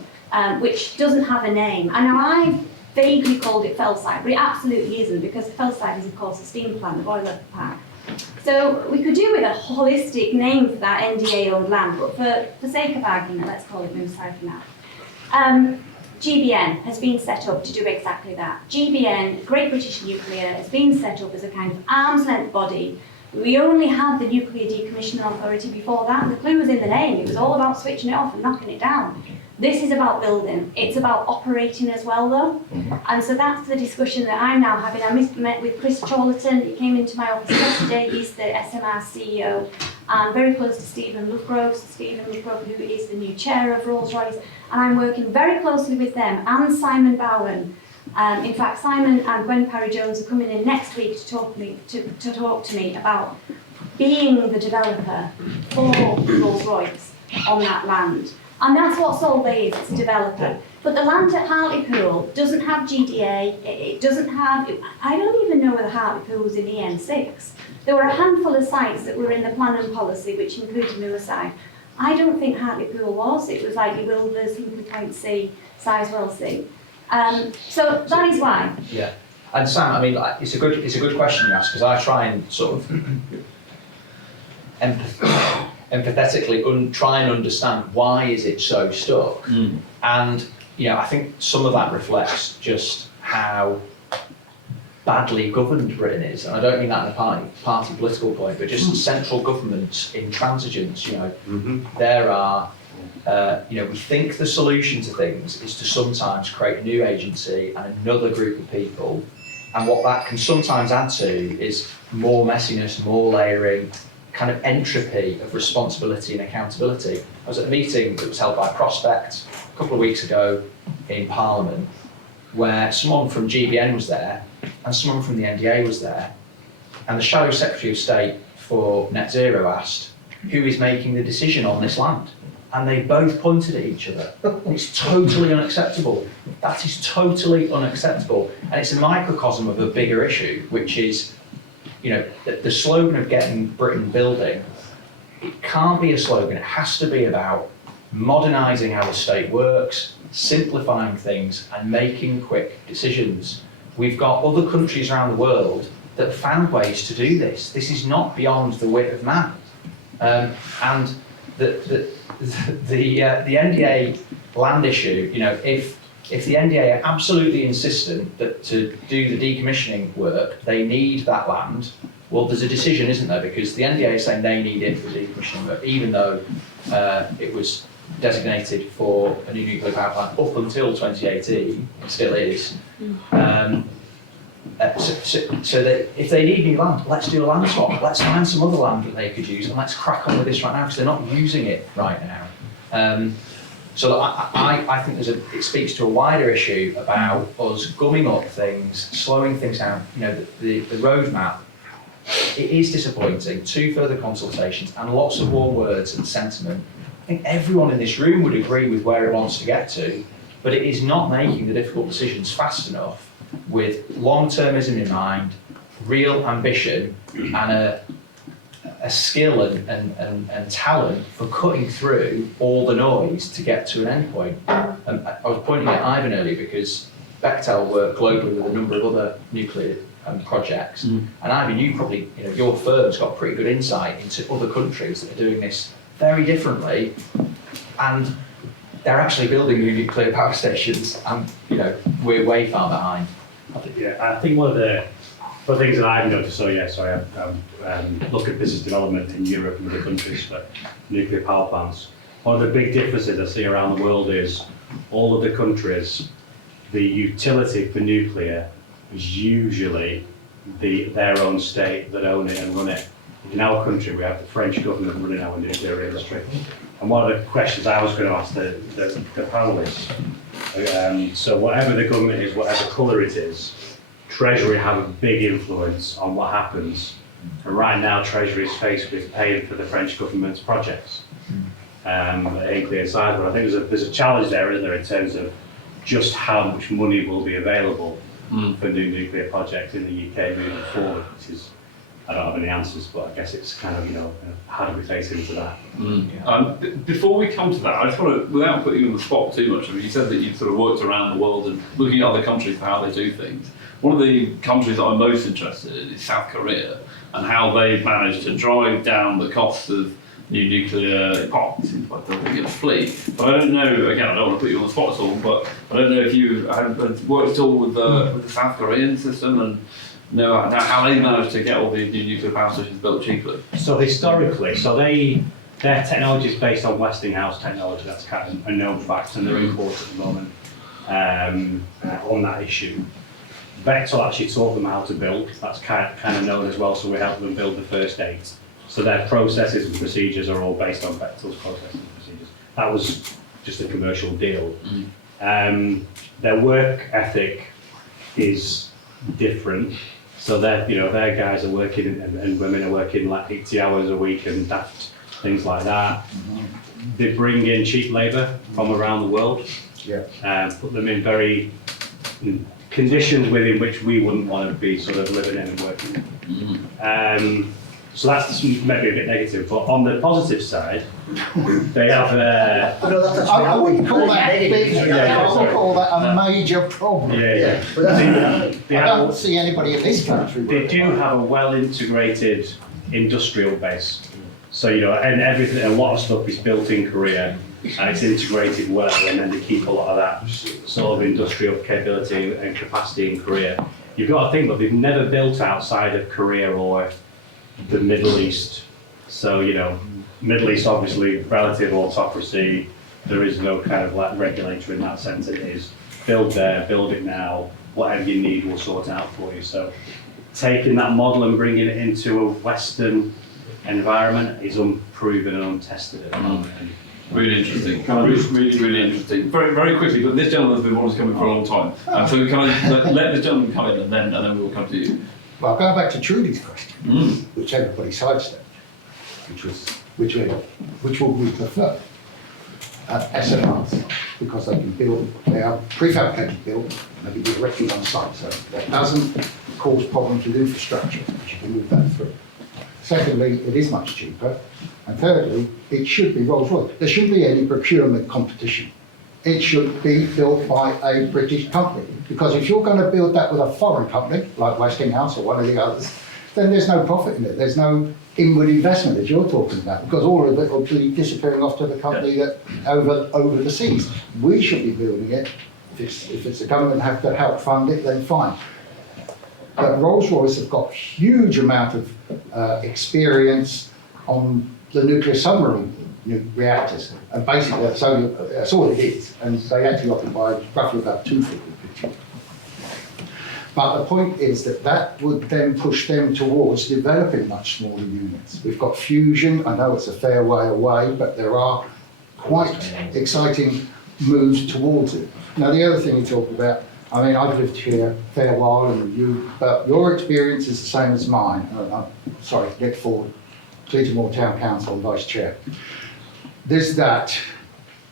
which doesn't have a name. And now I vaguely called it Fellside, but it absolutely isn't, because Fellside is of course a steam plant, the boiler park. So we could do with a holistic name for that NDA owned land, but for sake of argument, let's call it Moorside for now. GBN has been set up to do exactly that. GBN, Great British Nuclear, has been set up as a kind of arm's length body. We only had the Nuclear Decommissioning Authority before that, and the clue was in the name. It was all about switching it off and knocking it down. This is about building. It's about operating as well, though. And so that's the discussion that I'm now having. I met with Chris Chorlton. He came into my office yesterday. He's the SMR CEO. I'm very close to Stephen Lovegrove, who is the new chair of Rolls-Royce. And I'm working very closely with them and Simon Bowen. In fact, Simon and Gwen Parry-Jones are coming in next week to talk to me about being the developer for Rolls-Royce on that land. And that's what Solway is, it's a developer. But the land at Hartlepool doesn't have GDA, it doesn't have, I don't even know whether Hartlepool was in EN6. There were a handful of sites that were in the plan and policy, which included Moorside. I don't think Hartlepool was, it was like Wilders, Hinkley Point C, Sizewell C. So that is why. Yeah, and Sam, I mean, it's a good question you ask, because I try and sort of empathetically try and understand why is it so stuck. And I think some of that reflects just how badly governed Britain is, and I don't mean that in a party political point, but just central government's intransigence. There are, we think the solution to things is to sometimes create a new agency and another group of people, and what that can sometimes add to is more messiness, more layering, kind of entropy of responsibility and accountability. I was at a meeting that was held by Prospect a couple of weeks ago in Parliament, where someone from GBN was there and someone from the NDA was there, and the Shadow Secretary of State for Net Zero asked, who is making the decision on this land? And they both pointed at each other. It's totally unacceptable. That is totally unacceptable. And it's a microcosm of a bigger issue, which is, the slogan of getting Britain building, it can't be a slogan. It has to be about modernising how the state works, simplifying things and making quick decisions. We've got other countries around the world that found ways to do this. This is not beyond the wit of man. And the NDA land issue, if the NDA are absolutely insistent that to do the decommissioning work, they need that land, well, there's a decision, isn't there? Because the NDA is saying they need it for decommissioning work, even though it was designated for a new nuclear power plant up until 2018, it still is. So that if they need new land, let's do a land swap. Let's find some other land that they could use, and let's crack on with this right now, because they're not using it right now. So I think it speaks to a wider issue about us gumming up things, slowing things down. The roadmap, it is disappointing. 2 further consultations and lots of warm words and sentiment. I think everyone in this room would agree with where it wants to get to, but it is not making the difficult decisions fast enough with long-termism in mind, real ambition, and a skill and talent for cutting through all the noise to get to an end point. I was pointing at Ivan earlier because Bechtel work globally with a number of other nuclear projects. And Ivan, your firm's got pretty good insight into other countries that are doing this very differently, and they're actually building new nuclear power stations, and we're way far behind. I think one of the things that I've noticed, I look at business development in Europe and other countries for nuclear power plants. One of the big differences I see around the world is all of the countries, the utility for nuclear is usually their own state that own it and run it. In our country, we have the French government running our nuclear industry. And one of the questions I was going to ask the panellists, so whatever the government is, whatever colour it is, Treasury have a big influence on what happens. And right now, Treasury is faced with paying for the French government's projects, Hinkley and Sizewell. I think there's a challenge there, isn't there, in terms of just how much money will be available for new nuclear projects in the UK moving forward, which is, I don't have any answers, but I guess it's kind of, how do we face into that? Before we come to that, I just want to, without putting you on the spot too much, you said that you've sort of worked around the world and looking at other countries for how they do things. One of the countries that I'm most interested in is South Korea, and how they've managed to drive down the cost of new nuclear parks. Seems like they're going to flee. But I don't know, again, I don't want to put you on the spot at all, but I don't know if you have worked at all with the South Korean system and know how they managed to get all these new nuclear power stations built cheaply. So historically, their technology is based on Westinghouse technology. That's kind of a known fact, and they're in court at the moment on that issue. Bechtel actually taught them how to build. That's kind of known as well, so we helped them build the first 8. So their processes and procedures are all based on Bechtel's processes and procedures. That was just a commercial deal. Their work ethic is different. So their guys are working and women are working like 80 hours a week and daft things like that. They bring in cheap labour from around the world, put them in very conditions within which we wouldn't want to be sort of living in and working. So that's maybe a bit negative, but on the positive side, they have. I wouldn't call that big. I would call that a major problem. I don't see anybody in this country. They do have a well-integrated industrial base. So and everything, a lot of stuff is built in Korea. and it's integrated well, and then they keep a lot of that sort of industrial capability and capacity in Korea. You've got to think that they've never built outside of Korea or the Middle East. So, you know, Middle East obviously relative autocracy, there is no kind of like regulator in that sense. It is build there, build it now, whatever you need we'll sort out for you. So taking that model and bringing it into a Western environment is unproven and untested at the moment. Really interesting. Really interesting. Very, very quickly, but this gentleman's been wanting to come in for a long time. So can I let this gentleman come in and then we will come to you. Well, going back to Trudy's question, which everybody sidestepped, which would we prefer? SMRs, because they can build, they are prefabricated built, and they can be erected on site, so that doesn't cause problems with infrastructure, because you can move that through. Secondly, it is much cheaper, and thirdly, it should be Rolls-Royce. There shouldn't be any procurement competition. It should be built by a British company, because if you're going to build that with a foreign company, like Westinghouse or one of the others, then there's no profit in it. There's no inward investment, as you're talking about, because all of it will be disappearing off to the company that over the seas. We should be building it. If it's the government have to help fund it, then fine. But Rolls-Royce have got huge amount of experience on the nuclear submarine reactors, and basically that's all it is, and they actually occupy roughly about 250. But the point is that would then push them towards developing much smaller units. We've got fusion, I know it's a fair way away, but there are quite exciting moves towards it. Now the other thing you talk about, I mean, I've lived here a fair while, but your experience is the same as mine. Sorry, get forward. Cleator Town Council and Vice Chair. There's that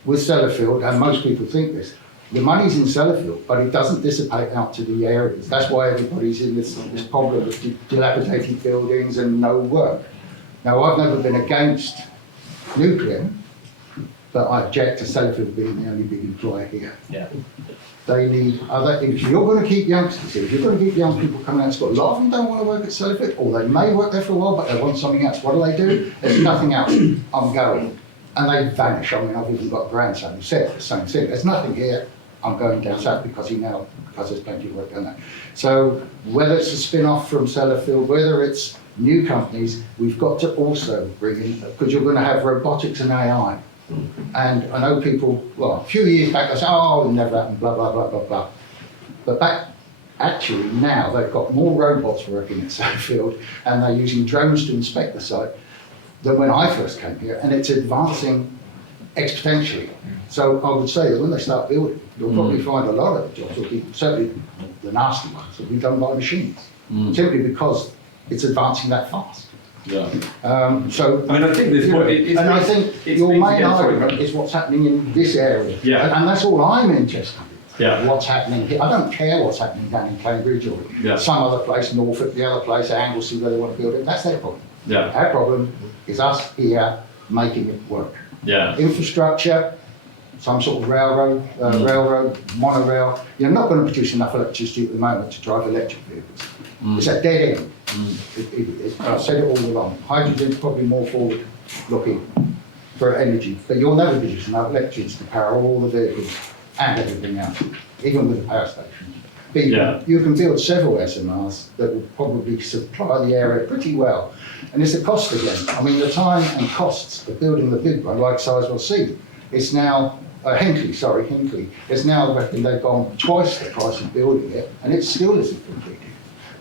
with Sellafield, and most people think this, the money's in Sellafield, but it doesn't dissipate out to the areas. That's why everybody's in this problem of dilapidated buildings and no work. Now, I've never been against nuclear, but I object to Sellafield being the only big employer here. Yeah. They need if you're going to keep youngsters here, if you're going to keep young people coming out of school, a lot of them don't want to work at Sellafield, or they may work there for a while, but they want something else. What do? There's nothing else. I'm going. And they vanish. I mean, I've even got a grandson who said the same thing. There's nothing here. I'm going down south because there's plenty of work down there. So whether it's a spin-off from Sellafield, whether it's new companies, we've got to also bring in, because you're going to have robotics and AI. And I know people, well, a few years back, they say, oh, it'll never happen, blah, blah, blah, blah, blah. But actually now they've got more robots working at Sellafield, and they're using drones to inspect the site than when I first came here, and it's advancing exponentially. So I would say that when they start building, you'll probably find a lot of the jobs will be, certainly the nasty ones, will be done by machines, simply because it's advancing that fast. Yeah. So I mean, I think this point, I think your main argument is what's happening in this area. Yeah. And that's all I'm interested in. Yeah. What's happening here. I don't care what's happening down in Cambridge or some other place, Norfolk, the other place, Anglesey, where they want to build it. That's their problem. Yeah. Our problem is us here making it work. Yeah. Infrastructure, some sort of railroad, monorail. You're not going to produce enough electricity at the moment to drive electric vehicles. It's a dead end. I've said it all along. Hydrogen's probably more forward looking for energy, but you'll never produce enough electricity to power all the vehicles and everything else, even with the power stations. But you can build several SMRs that will probably supply the area pretty well. And it's the cost again. I mean, the time and costs of building the big one, like Sizewell C, it's now, Hinkley, it's now, I reckon they've gone twice the price of building it, and it still isn't completed.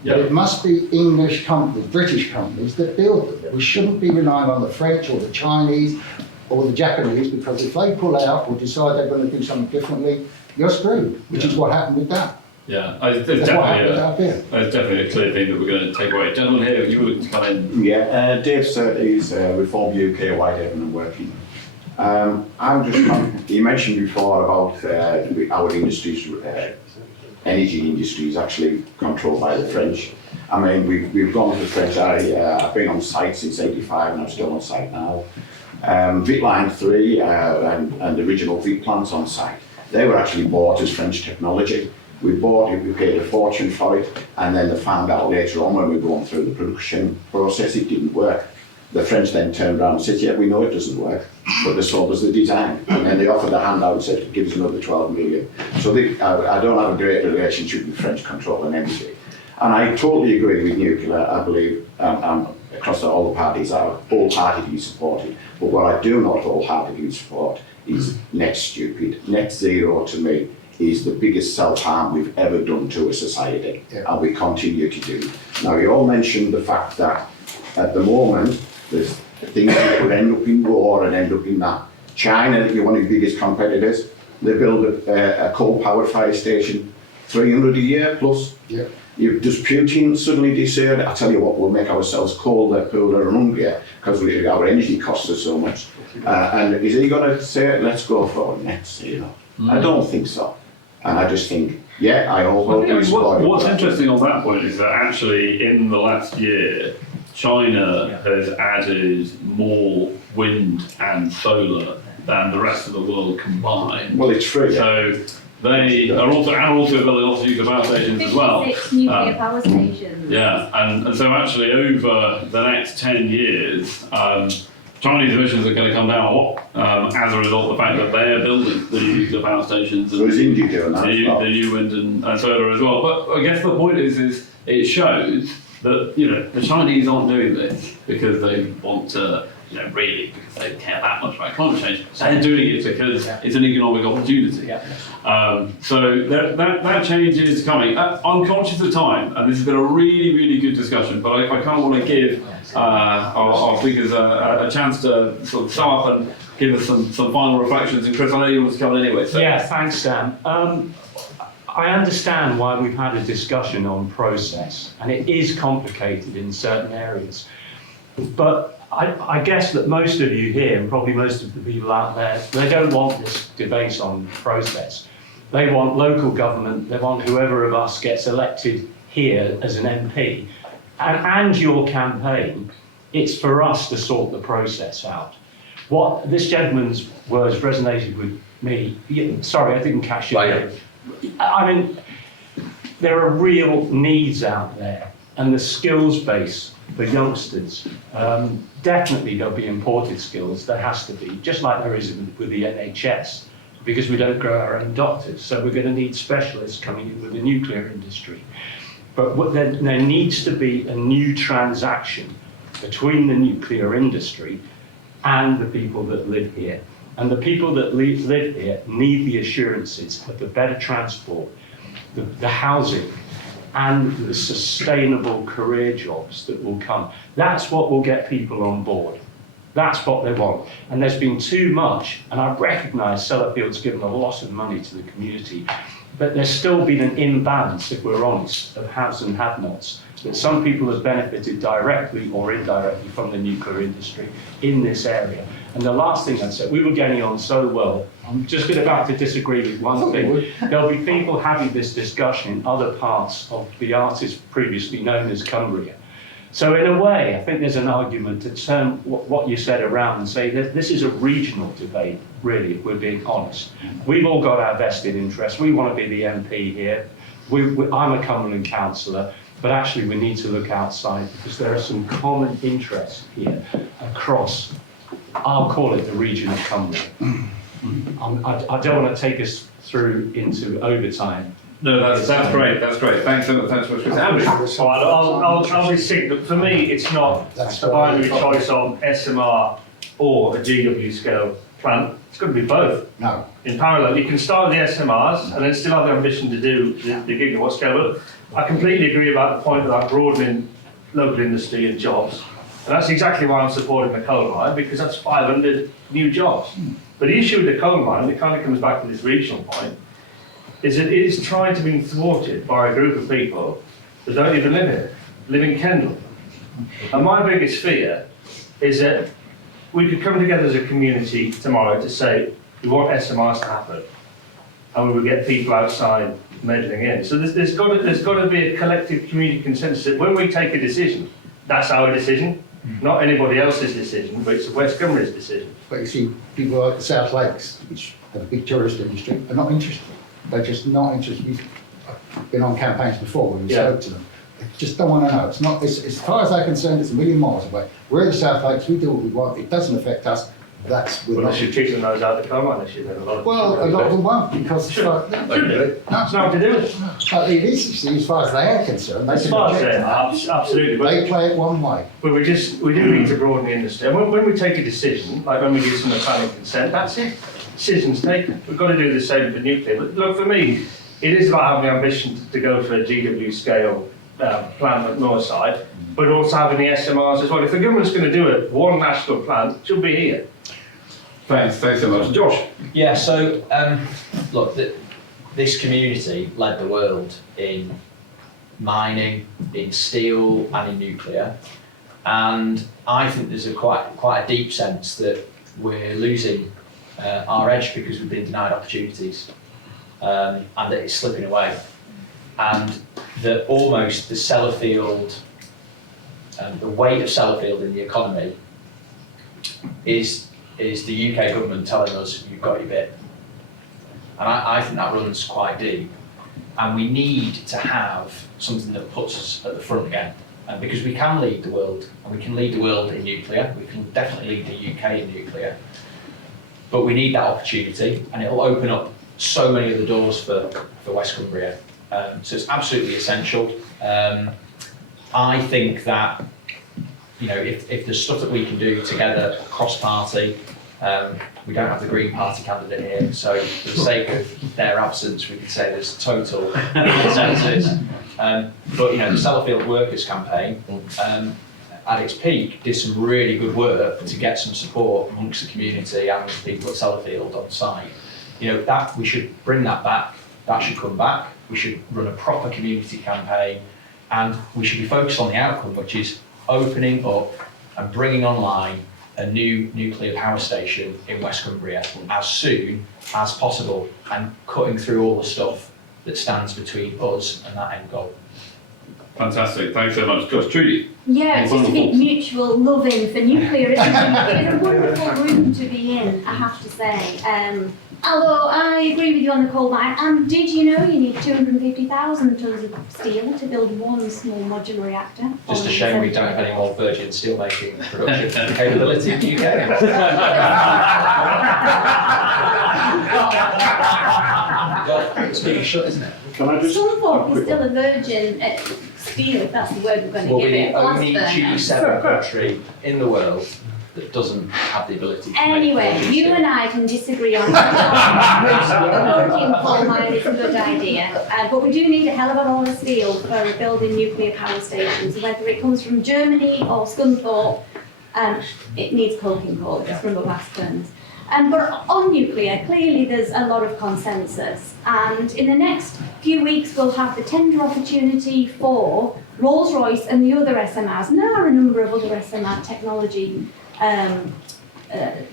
But it must be English companies, British companies that build them. We shouldn't be relying on the French or the Chinese or the Japanese, because if they pull out or decide they're going to do something differently, you're screwed, which is what happened with that. Yeah, there's definitely a clear thing that we're going to take away. Gentlemen here, you were looking to come in. Yeah, Dave Surtees, Reform UK, Whitehaven and working. I'm just, you mentioned before about our industries, energy industry is actually controlled by the French. I mean, we've gone to the French. I've been on site since '85 and I'm still on site now. Vit Line 3 and the original Vit plants on site, they were actually bought as French technology. We bought it, we paid a fortune for it, and then they found out later on when we were going through the production process it didn't work. The French then turned around and said, yeah, we know it doesn't work, but they sold us the design. And then they offered a handout and said, give us another 12 million. So I don't have a great relationship with French controlling energy. And I totally agree with nuclear. I believe across all the parties are wholeheartedly supported. But what I do not wholeheartedly support is net stupid. Net zero to me is the biggest self-harm we've ever done to a society, and we continue to do. Now, you all mentioned the fact that at the moment, there's things that could end up in war and end up in that. China, you're one of the biggest competitors, they build a coal-powered fire station, 300 a year plus. Yeah. Does Putin suddenly decide, I tell you what, we'll make ourselves colder, cooler and hungrier because our energy costs us so much. And is he going to say, let's go for net zero? I don't think so. And I just think, I what's interesting on that point is that actually in the last year, China has added more wind and solar than the rest of the world combined. Well, it's true. So they are also building lots of nuclear power stations as well. 56 nuclear power stations. Yeah, and so actually over the next 10 years, Chinese emissions are going to come down a lot as a result of the fact that they're building the nuclear power stations and So is India doing that as well? the new wind and solar as well. But I guess the point is it shows that the Chinese aren't doing this because they want to, really because they care that much about climate change. They're doing it because it's an economic opportunity. So that change is coming. I'm conscious of time, and this has been a really, really good discussion, but I kind of want to give our speakers a chance to sort of sum up and give us some final reflections. And Chris, I know you want to come in anyway. So. Yeah, thanks, Sam. I understand why we've had a discussion on process, and it is complicated in certain areas. But I guess that most of you here, and probably most of the people out there, they don't want this debate on process. They want local government, they want whoever of us gets elected here as an MP, and your campaign, it's for us to sort the process out. What this gentleman's words resonated with me. Sorry, I didn't catch your name. I mean, there are real needs out there, and the skills base for youngsters, definitely there'll be imported skills, there has to be, just like there is with the NHS, because we don't grow our own doctors, so we're going to need specialists coming in with the nuclear industry. But there needs to be a new transaction between the nuclear industry and the people that live here. And the people that live here need the assurances of the better transport, the housing, and the sustainable career jobs that will come. That's what will get people on board. That's what they want. And there's been too much, and I recognise Sellafield's given a lot of money to the community, but there's still been an imbalance, if we're honest, of haves and have-nots. That some people have benefited directly or indirectly from the nuclear industry in this area. And the last thing I'd say, we were getting on so well, I'm just about to disagree with one thing. There'll be people having this discussion in other parts of the artist previously known as Cumbria. So in a way, I think there's an argument to turn what you said around and say that this is a regional debate, really, if we're being honest. We've all got our vested interests. We want to be the MP here. I'm a Cumberland councillor. But actually, we need to look outside because there are some common interests here across, I'll call it the region of Cumbria. I don't want to take us through into overtime. No, that's great. That's great. Thanks so much. Thanks so much, Chris. I'll be sick, but for me, it's not a binary choice of SMR or a GW scale plant. It's got to be both. No. In parallel, you can start with the SMRs and then still have the ambition to do the gigawatt scale. But I completely agree about the point about broadening local industry and jobs. And that's exactly why I'm supporting the coal mine, because that's 500 new jobs. But the issue with the coal mine, and it kind of comes back to this regional point, is that it is trying to be thwarted by a group of people that don't even live here, live in Kendal. And my biggest fear is that we could come together as a community tomorrow to say we want SMRs to happen, and we would get people outside meddling in. So there's got to be a collective community consensus that when we take a decision, that's our decision, not anybody else's decision, but it's West Cumbria's decision. But you see, people like the South Lakes, which have a big tourist industry, are not interested. They're just not interested. We've been on campaigns before when we spoke to them. just don't want to know. It's not, as far as I'm concerned, it's a million miles away. We're the South Lakes, we do what we want, it doesn't affect us. That's, we're Well, not. they should kick them those out of the coal mine this year, then a lot of. Well, a lot of them won't, because it's like, That's nothing to do with it. but it is, you see, as far as they are concerned, they As can far as object they to are, that. absolutely. But They play it one way. But we do need to broaden the industry. And when we take a decision, like when we give some planning consent, that's it. Decision's taken. We've got to do the same for nuclear. But look, for me, it is about having the ambition to go for a GW scale plant at Northside, but also having the SMRs as well. If the government's going to do it, one national plant, it should be here. Thanks so much. Josh? Yeah, so, look, this community led the world in mining, in steel and in nuclear. And I think there's quite a deep sense that we're losing our edge because we've been denied opportunities, and that it's slipping away. And that almost the Sellafield, the weight of Sellafield in the economy is the UK government telling us, you've got your bit. And I think that runs quite deep. And we need to have something that puts us at the front again. And because we can lead the world, and we can lead the world in nuclear, we can definitely lead the UK in nuclear. But we need that opportunity, and it'll open up so many of the doors for West Cumbria. So it's absolutely essential. I think that, you know, if there's stuff that we can do together cross-party, we don't have the Green Party candidate here, so for the sake of their absence, we can say there's total consensus. But you know, the Sellafield Workers Campaign, at its peak, did some really good work to get some support amongst the community and the people at Sellafield on site. You know, that we should bring that back. That should come back. We should run a proper community campaign, and we should be focused on the outcome, which is opening up and bringing online a new nuclear power station in West Cumbria as soon as possible, and cutting through all the stuff that stands between us and that end goal. Fantastic, thanks so much. Josh, Trudy? Yeah, it's just a bit mutual loving for nuclear, isn't it? It's a wonderful room to be in, I have to say. Although I agree with you on the coal mine, and did you know you need 250,000 tonnes of steel to build one small modular reactor? Just a shame we don't have any more virgin steelmaking production capability in the UK. Well, it's being shut, isn't it? Can I just? Scunthorpe is still a virgin steel, if that's the word we're going to We'll give be it. the only G7 country in the world that doesn't have the ability to Anyway, make you and I can disagree on that. Working coal mine is a good idea, but we do need a hell of a lot of steel for building nuclear power stations. Whether it comes from Germany or Scunthorpe, it needs coking coal, it's from the blast furnace. But on nuclear, clearly there's a lot of consensus, and in the next few weeks we'll have the tender opportunity for Rolls-Royce and the other SMRs, and there are a number of other SMR technology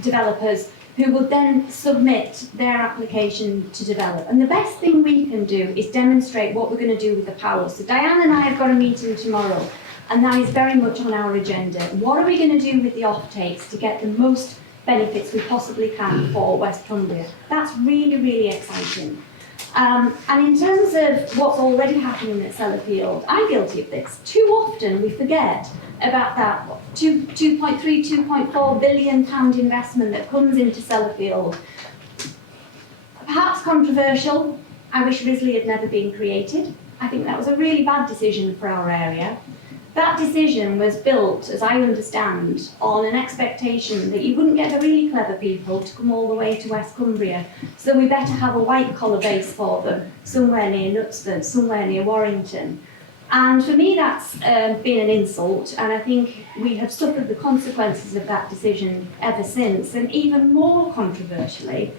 developers who will then submit their application to develop. And the best thing we can do is demonstrate what we're going to do with the power. So Diane and I have got a meeting tomorrow, and that is very much on our agenda. What are we going to do with the offtakes to get the most benefits we possibly can for West Cumbria? That's really, really exciting. And in terms of what's already happening at Sellafield, I'm guilty of this. Too often we forget about that 2.3, 2.4 billion pound investment that comes into Sellafield. Perhaps controversial. I wish Risley had never been created. I think that was a really bad decision for our area. That decision was built, as I understand, on an expectation that you wouldn't get the really clever people to come all the way to West Cumbria, so we better have a white-collar base for them, somewhere near Knutsford, somewhere near Warrington. And for me that's been an insult, and I think we have suffered the consequences of that decision ever since. And even more controversially,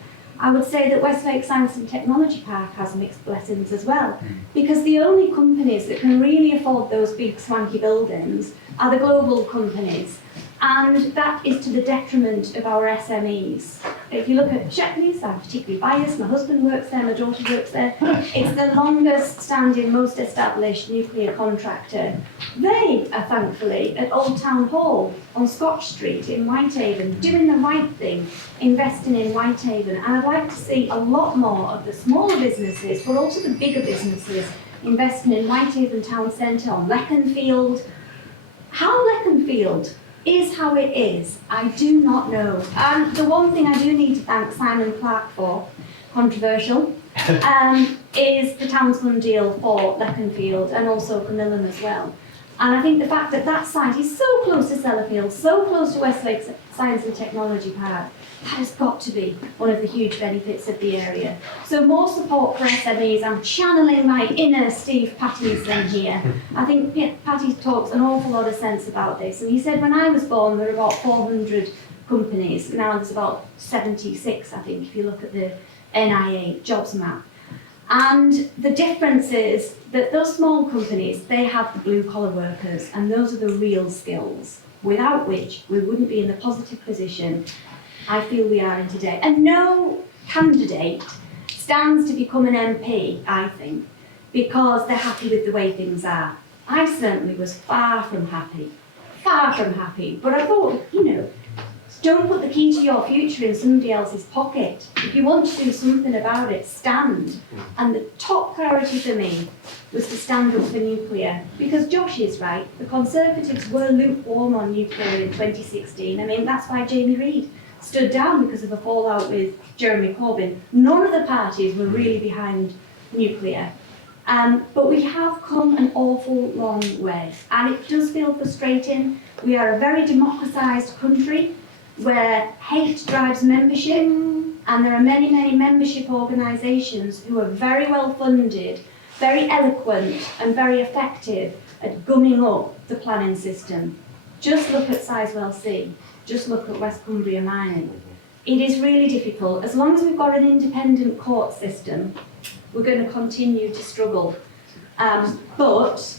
I would say that Westlake Science and Technology Park has mixed blessings as well, because the only companies that can really afford those big swanky buildings are the global companies, and that is to the detriment of our SMEs. If you look at Shepley's, I'm particularly biased, my husband works there, my daughter works there, it's the longest standing, most established nuclear contractor. They are thankfully at Old Town Hall on Scotch Street in Whitehaven, doing the right thing, investing in Whitehaven. And I'd like to see a lot more of the smaller businesses, but also the bigger businesses, investing in Whitehaven Town Centre, on Leconfield. How Leconfield is how it is, I do not know. And the one thing I do need to thank Simon Clark for, controversial, is the Towns Fund deal for Leconfield and also Camillum as well. And I think the fact that that site is so close to Sellafield, so close to Westlake Science and Technology Park, that has got to be one of the huge benefits of the area. So more support for SMEs. I'm channeling my inner Steve Pattinson here. I think Patty talks an awful lot of sense about this. And he said when I was born there were about 400 companies. Now there's about 76, I think, if you look at the NIA jobs map. And the difference is that those small companies, they have the blue collar workers, and those are the real skills, without which we wouldn't be in the positive position I feel we are in today. And no candidate stands to become an MP, I think, because they're happy with the way things are. I certainly was far from happy, but I thought, you know, don't put the key to your future in somebody else's pocket. If you want to do something about it, stand. And the top priority for me was to stand up for nuclear. Because Josh is right, the Conservatives were lukewarm on nuclear in 2016. I mean, that's why Jamie Reid stood down because of a fallout with Jeremy Corbyn. None of the parties were really behind nuclear. But we have come an awful long way. And it does feel frustrating. We are a very democratised country, where hate drives membership, and there are many, many membership organisations who are very well funded, very eloquent and very effective at gumming up the planning system. Just look at Sizewell C, just look at West Cumbria mining. It is really difficult. As long as we've got an independent court system, we're going to continue to struggle. But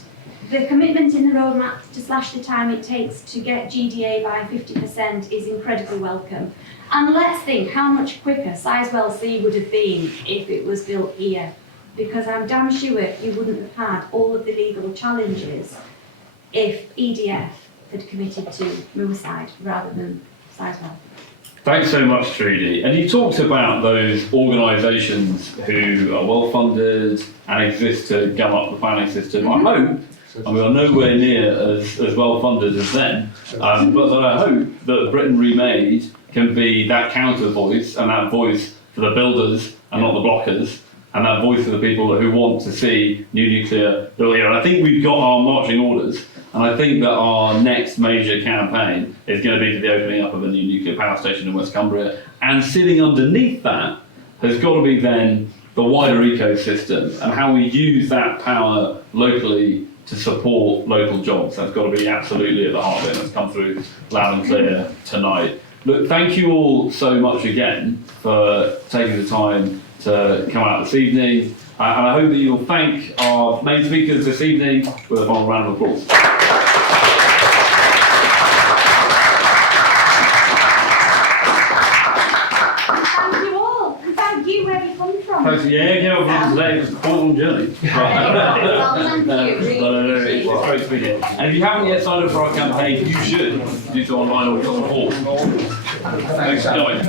the commitment in the roadmap to slash the time it takes to get GDA by 50% is incredibly welcome. And let's think how much quicker Sizewell C would have been if it was built here, because I'm damn sure you wouldn't have had all of the legal challenges if EDF had committed to Moorside rather than Sizewell. Thanks so much, Trudy. And you talked about those organisations who are well funded and exist to gum up the planning system. I hope, and we are nowhere near as well funded as them, but I hope that Britain Remade can be that counter voice, and that voice for the builders and not the blockers, and that voice for the people who want to see new nuclear built here. And I think we've got our marching orders, and I think that our next major campaign is going to be for the opening up of a new nuclear power station in West Cumbria, and sitting underneath that has got to be then the wider ecosystem and how we use that power locally to support local jobs. That's got to be absolutely at the heart of it, and it's come through loud and clear tonight. Look, thank you all so much again for taking the time to come out this evening, and I hope that you'll thank our main speakers this evening with a final round of applause. Thank you all, and thank you where you come from. Thanks, yeah, we've got today. It's quite a long journey. Well, thank you. Really It's great to be here. And if you haven't yet signed up for our campaign, you should do so online or on the board. Thanks for coming.